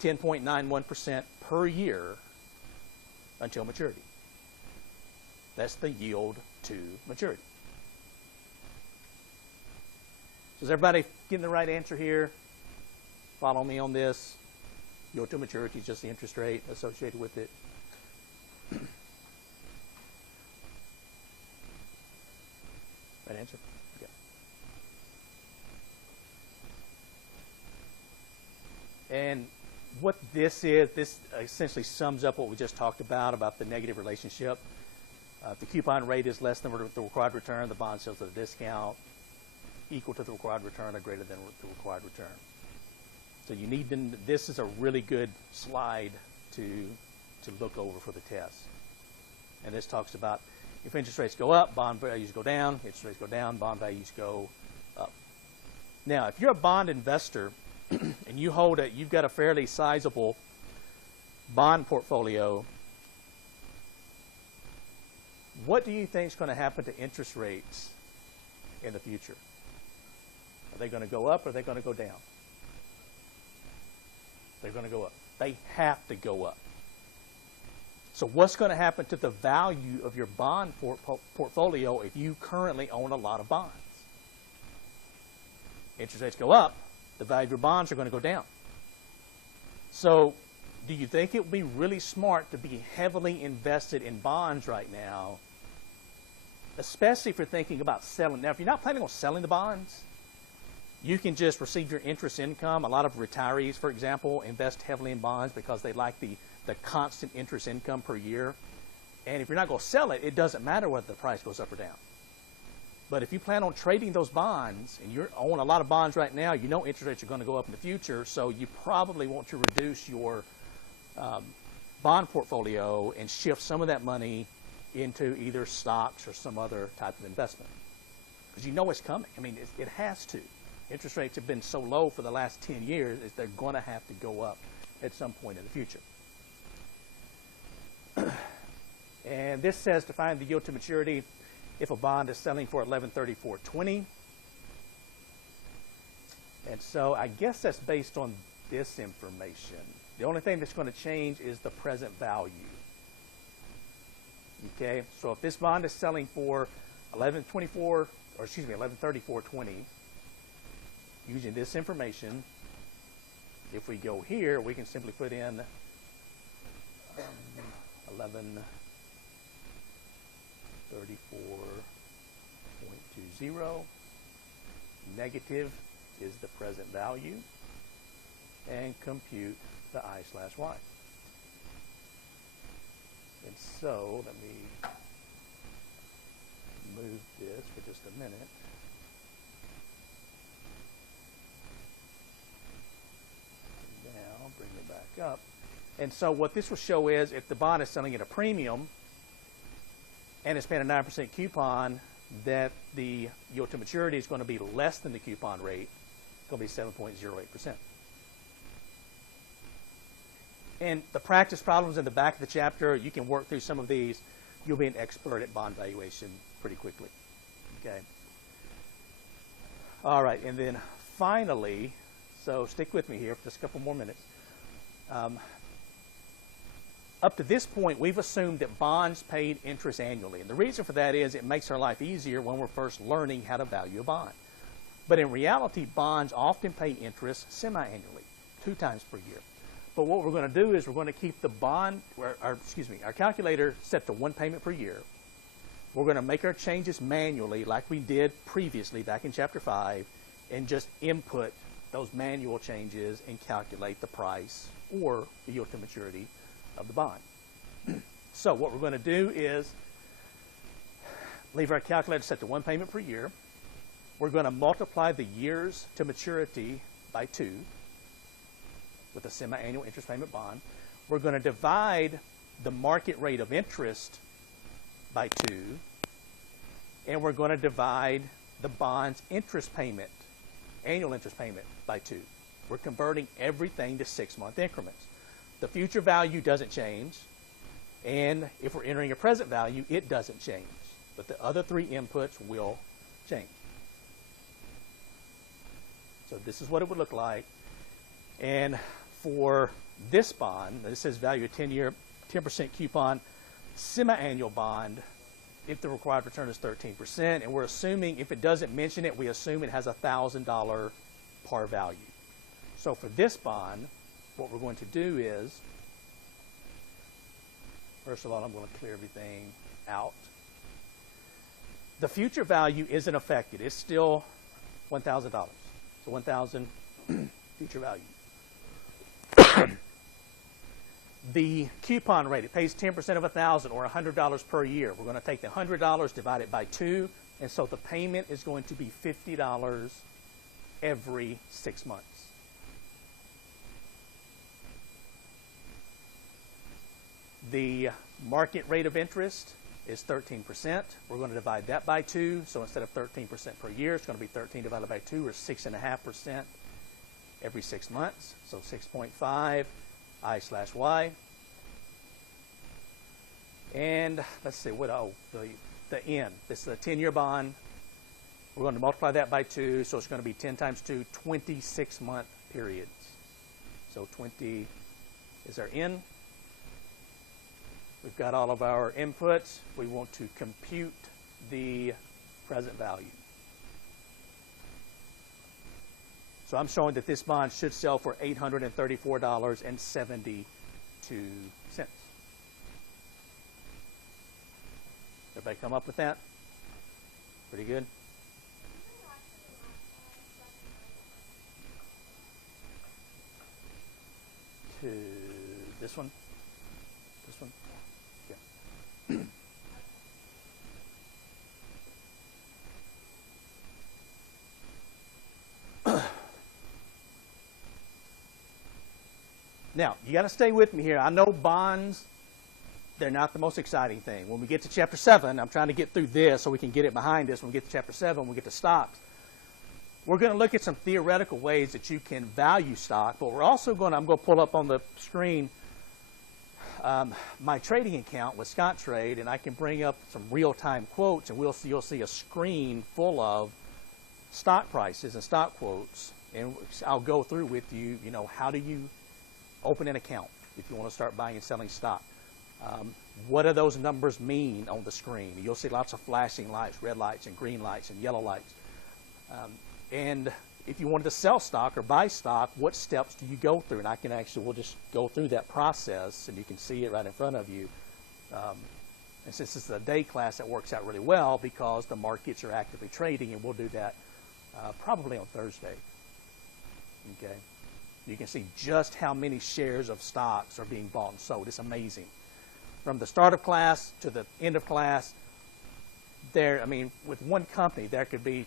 10.91% per year until maturity. That's the yield to maturity. So is everybody getting the right answer here? Follow me on this. Yield to maturity is just the interest rate associated with it. Right answer? Okay. And what this is, this essentially sums up what we just talked about the negative relationship. If the coupon rate is less than the required return, the bond sells at a discount, equal to the required return or greater than the required return. So you need to, this is a really good slide to look over for the test. And this talks about if interest rates go up, bond values go down. Interest rates go down, bond values go up. Now, if you're a bond investor and you've got a fairly sizable bond portfolio, what do you think is going to happen to interest rates in the future? Are they going to go up or are they going to go down? They're going to go up. They have to go up. So what's going to happen to the value of your bond portfolio if you currently own a lot of bonds? Interest rates go up, the value of your bonds are going to go down. So do you think it would be really smart to be heavily invested in bonds right now, especially if you're thinking about selling? Now, if you're not planning on selling the bonds, you can just receive your interest income. A lot of retirees, for example, invest heavily in bonds because they like the constant interest income per year. And if you're not going to sell it, it doesn't matter whether the price goes up or down. But if you plan on trading those bonds, and you own a lot of bonds right now, you know interest rates are going to go up in the future, so you probably want to reduce your bond portfolio and shift some of that money into either stocks or some other type of investment. Because you know it's coming. I mean, it has to. Interest rates have been so low for the last 10 years, they're going to have to go up at some point in the future. And this says to find the yield to maturity if a bond is selling for 1134.20. And so I guess that's based on this information. The only thing that's going to change is the present value. Okay, so if this bond is selling for 1134.20, using this information, if we go here, we can simply put in 1134.20. Negative is the present value, and compute the I/Y. And so let me move this for just a minute. Now bring it back up. And so what this will show is if the bond is selling at a premium and it's paying a 9% coupon, that the yield to maturity is going to be less than the coupon rate. It's going to be 7.08%. And the practice problems in the back of the chapter, you can work through some of these. You'll be an expert at bond valuation pretty quickly. Okay. All right, and then finally, so stick with me here for just a couple more minutes. Up to this point, we've assumed that bonds paid interest annually. And the reason for that is it makes our life easier when we're first learning how to value a bond. But in reality, bonds often pay interest semi-annually, 2 times per year. But what we're going to do is we're going to keep the our calculator set to 1 payment per year. We're going to make our changes manually like we did previously back in Chapter 5 and just input those manual changes and calculate the price or the yield to maturity of the bond. So what we're going to do is leave our calculator set to 1 payment per year. We're going to multiply the years to maturity by 2 with a semi-annual interest payment bond. We're going to divide the market rate of interest by 2, and we're going to divide the bond's interest payment, annual interest payment, by 2. We're converting everything to 6-month increments. The future value doesn't change, and if we're entering a present value, it doesn't change. But the other 3 inputs will change. So this is what it would look like And for this bond, this says value of 10-year, 10% coupon, semi-annual bond, if the required return is 13%, and we're assuming, if it doesn't mention it, we assume it has a $1,000 par value. So for this bond, what we're going to do is, first of all, I'm going to clear everything out. The future value isn't affected. It's still $1,000. So $1,000 future value. The coupon rate, it pays 10% of $1,000 or $100 per year. We're going to take the $100, divide it by 2, and so the payment is going to be $50 every 6 months. The market rate of interest is 13%. We're going to divide that by 2, so instead of 13% per year, it's going to be 13 divided by 2, or 6.5% every 6 months. So 6.5 I/Y. And let's see, the N. This is a 10-year bond. We're going to multiply that by 2, so it's going to be 10 times 2, 26-month periods. So 20 is our N. We've got all of our inputs. We want to compute the present value. So I'm showing that this bond should sell for $834.72. Everybody come up with that? Pretty good? To this one? This one? Yeah. Now, you got to stay with me here. I know bonds, they're not the most exciting thing. When we get to Chapter 7, I'm trying to get through this so we can get it behind us. When we get to Chapter 7, we get to stocks. We're going to look at some theoretical ways that you can value stock, but we're also going to, I'm going to pull up on the screen my trading account with Scottrade, and I can bring up some real-time quotes, and you'll see a screen full of stock prices and stock quotes, and I'll go through with you, how do you open an account if you want to start buying and selling stock. What do those numbers mean on the screen? You'll see lots of flashing lights, red lights and green lights and yellow lights. And if you wanted to sell stock or buy stock, what steps do you go through? And we'll just go through that process, and you can see it right in front of you. And since it's a day class, that works out really well because the markets are actively trading, and we'll do that probably on Thursday. Okay. You can see just how many shares of stocks are being bought and sold. It's amazing. From the start of class to the end of class, with one company, there could be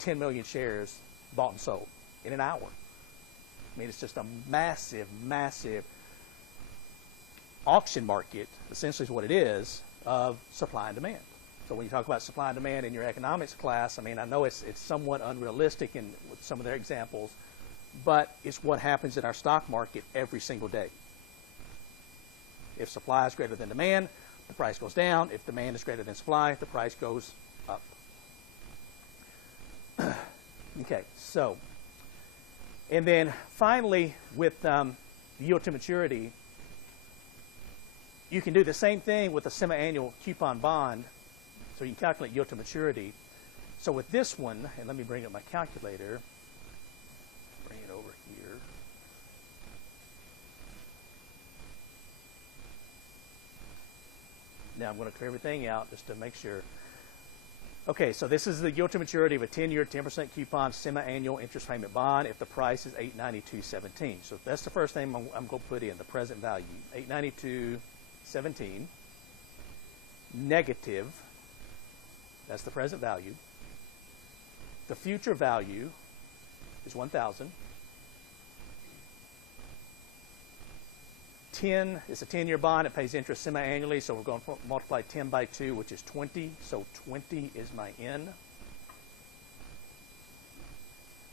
10 million shares bought and sold in an hour. It's just a massive, massive auction market, essentially is what it is, of supply and demand. So when you talk about supply and demand in your economics class, I know it's somewhat unrealistic with some of their examples, but it's what happens in our stock market every single day. If supply is greater than demand, the price goes down. If demand is greater than supply, the price goes up. Okay, so, and then finally with yield to maturity, you can do the same thing with a semi-annual coupon bond, so you can calculate yield to maturity. So with this one, and let me bring up my calculator, bring it over here. Now I'm going to clear everything out just to make sure. Okay, so this is the yield to maturity of a 10-year, 10% coupon, semi-annual interest payment bond if the price is $892.17. So that's the first thing I'm going to put in, the present value. $892.17 negative, that's the present value. The future value is $1,000. 10 is a 10-year bond. It pays interest semi-annually, so we're going to multiply 10 by 2, which is 20. So 20 is my N.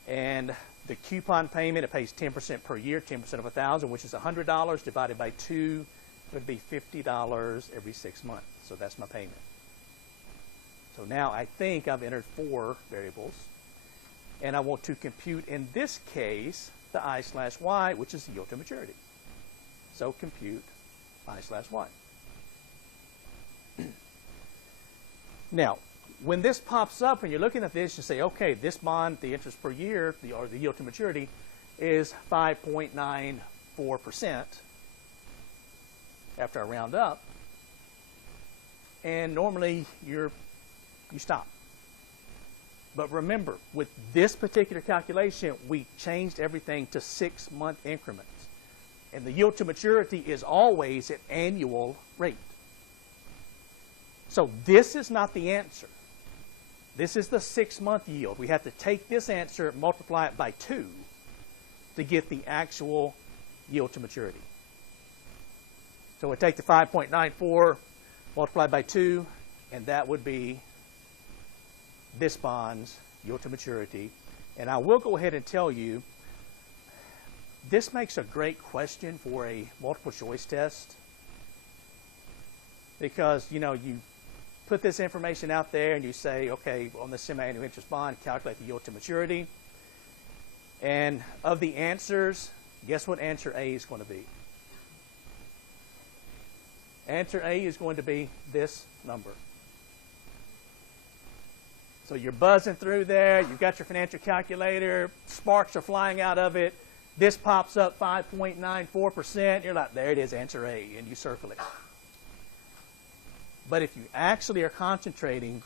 And the coupon payment, it pays 10% per year, 10% of $1,000, which is $100 divided by 2 would be $50 every 6 months. So that's my payment. So now I think I've entered 4 variables, and I want to compute, in this case, the I/Y, which is yield to maturity. So compute I/Y. Now, when this pops up, when you're looking at this, you say, okay, this bond, the interest per year, or the yield to maturity, is 5.94% after I round up. And normally you stop. But remember, with this particular calculation, we changed everything to 6-month increments. And the yield to maturity is always an annual rate. So this is not the answer. This is the 6-month yield. We have to take this answer, multiply it by 2 to get the actual yield to maturity. So we take the 5.94, multiply by 2, and that would be this bond's yield to maturity. And I will go ahead and tell you, this makes a great question for a multiple choice test, because, you know, you put this information out there and you say, okay, on the semi-annual interest bond, calculate the yield to maturity. And of the answers, guess what answer A is going to be? Answer A is going to be this number. So you're buzzing through there, you've got your financial calculator, sparks are flying out of it, this pops up 5.94%, you're like, there it is, answer A, and you circle it. But if you actually are concentrating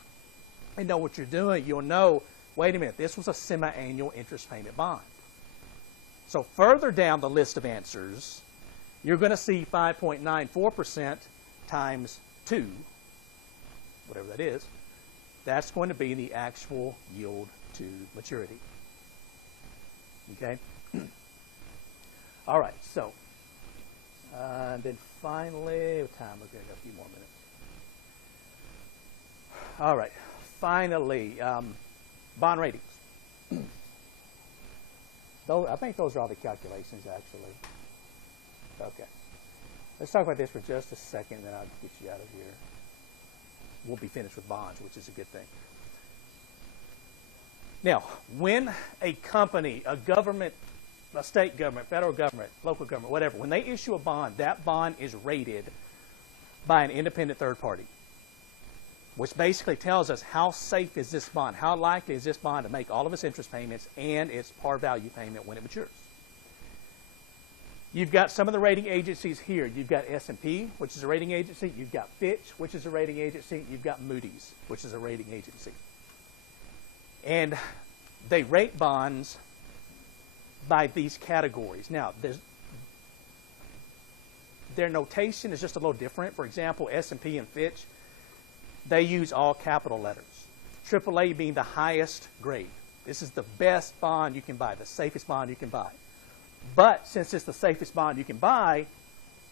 and know what you're doing, you'll know, wait a minute, this was a semi-annual interest payment bond. So further down the list of answers, you're going to see 5.94% times 2, whatever that is. That's going to be the actual yield to maturity. Okay? All right, so, and then finally, what time? We're going to go a few more minutes. All right, finally, bond ratings. I think those are all the calculations, actually. Okay. Let's talk about this for just a second, and then I'll get you out of here. We'll be finished with bonds, which is a good thing. Now, when a company, a government, a state government, federal government, local government, whatever, when they issue a bond, that bond is rated by an independent third party, which basically tells us how safe is this bond, how likely is this bond to make all of its interest payments and its par value payment when it matures. You've got some of the rating agencies here. You've got S&P, which is a rating agency. You've got Fitch, which is a rating agency. You've got Moody's, which is a rating agency. And they rate bonds by these categories. Now, their notation is just a little different. For example, S&P and Fitch, they use all capital letters. AAA being the highest grade. This is the best bond you can buy, the safest bond you can buy. But since it's the safest bond you can buy,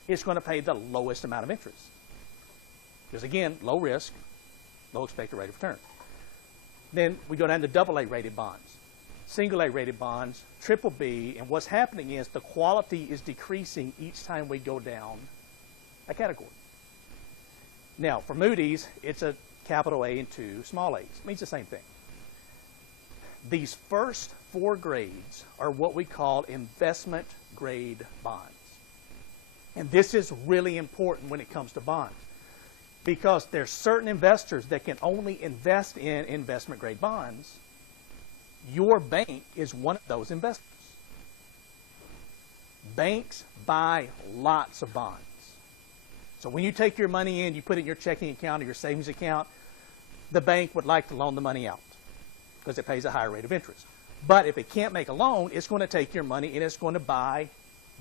it's going to pay the lowest amount of interest. Because again, low risk, low expected rate of return. Then we go down to AA rated bonds, single A rated bonds, triple B, and what's happening is the quality is decreasing each time we go down a category. Now, for Moody's, it's a capital A and 2 small a's. It means the same thing. These first 4 grades are what we call investment grade bonds. And this is really important when it comes to bonds, because there's certain investors that can only invest in investment grade bonds. Your bank is one of those investors. Banks buy lots of bonds. So when you take your money in, you put it in your checking account or your savings account, the bank would like to loan the money out because it pays a higher rate of interest. But if it can't make a loan, it's going to take your money and it's going to buy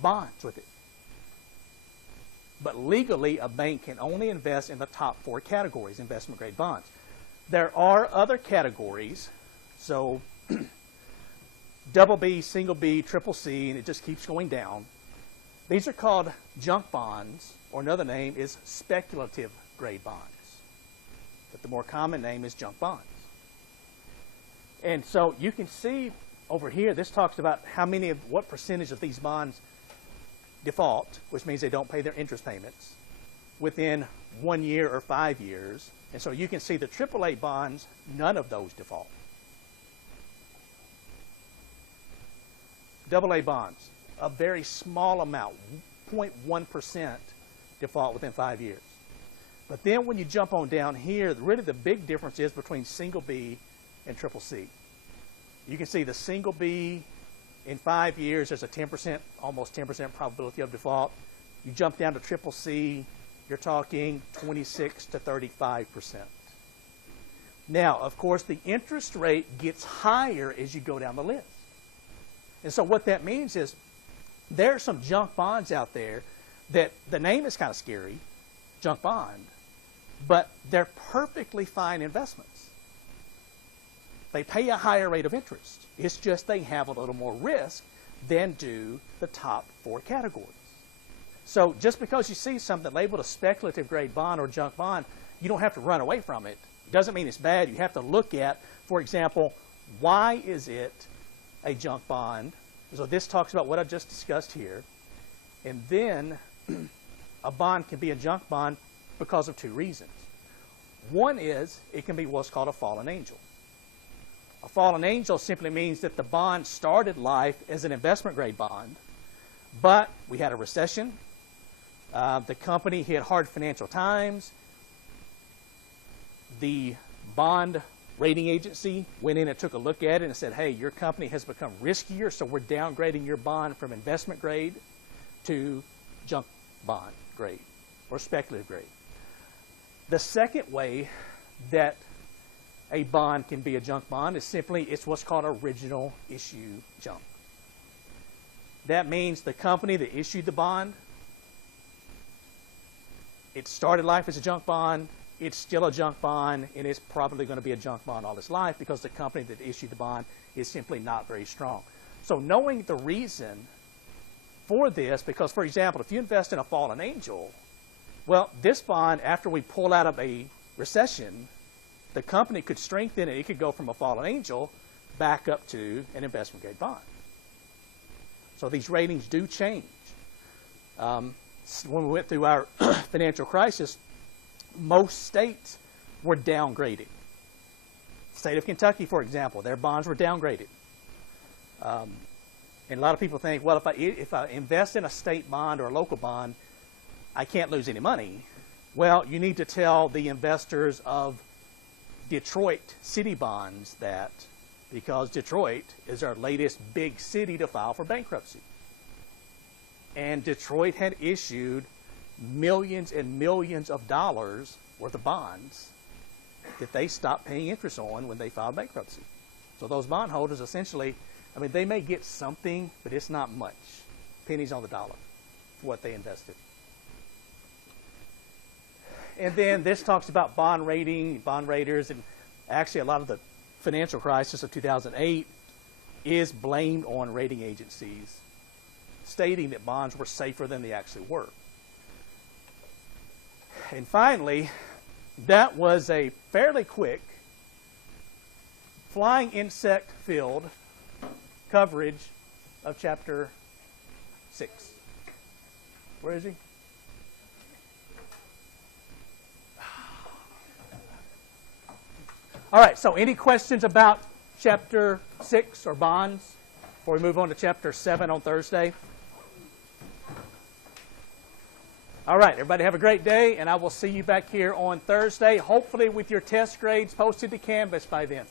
bonds with it. But legally, a bank can only invest in the top 4 categories, investment grade bonds. There are other categories, so double B, single B, triple C, and it just keeps going down. These are called junk bonds, or another name is speculative grade bonds. But the more common name is junk bonds. And so you can see over here, this talks about what percentage of these bonds default, which means they don't pay their interest payments within 1 year or 5 years. And so you can see the AAA bonds, none of those default. AA bonds, a very small amount, 0.1% default within 5 years. But then when you jump on down here, really the big difference is between single B and triple C. You can see the single B in 5 years, there's a 10%, almost 10% probability of default. You jump down to triple C, you're talking 26 to 35%. Now, of course, the interest rate gets higher as you go down the list. And so what that means is there are some junk bonds out there that the name is kind of scary, junk bond, but they're perfectly fine investments. They pay a higher rate of interest. It's just they have a little more risk than do the top 4 categories. So just because you see something labeled a speculative grade bond or junk bond, you don't have to run away from it. It doesn't mean it's bad. You have to look at, for example, why is it a junk bond? So this talks about what I just discussed here. And then a bond can be a junk bond because of 2 reasons. One is it can be what's called a fallen angel. A fallen angel simply means that the bond started life as an investment grade bond, but we had a recession. The company hit hard financial times. The bond rating agency went in and took a look at it and said, hey, your company has become riskier, so we're downgrading your bond from investment grade to junk bond grade or speculative grade. The second way that a bond can be a junk bond is simply it's what's called original issue junk. That means the company that issued the bond, it started life as a junk bond, it's still a junk bond, and it's probably going to be a junk bond all its life because the company that issued the bond is simply not very strong. So knowing the reason for this, because for example, if you invest in a fallen angel, well, this bond, after we pull out of a recession, the company could strengthen it. It could go from a fallen angel back up to an investment grade bond. So these ratings do change. When we went through our financial crisis, most states were downgraded. State of Kentucky, for example, their bonds were downgraded. And a lot of people think, well, if I invest in a state bond or a local bond, I can't lose any money. Well, you need to tell the investors of Detroit city bonds that, because Detroit is our latest big city to file for bankruptcy. And Detroit had issued millions and millions of dollars worth of bonds that they stopped paying interest on when they filed bankruptcy. So those bondholders essentially, I mean, they may get something, but it's not much. Pennies on the dollar for what they invested. And then this talks about bond rating, bond raters, and actually a lot of the financial crisis of 2008 is blamed on rating agencies, stating that bonds were safer than they actually were. And finally, that was a fairly quick flying insect filled coverage of chapter 6. Where is he? All right, so any questions about chapter 6 or bonds before we move on to chapter 7 on Thursday? All right, everybody have a great day, and I will see you back here on Thursday, hopefully with your test grades posted to Canvas by then.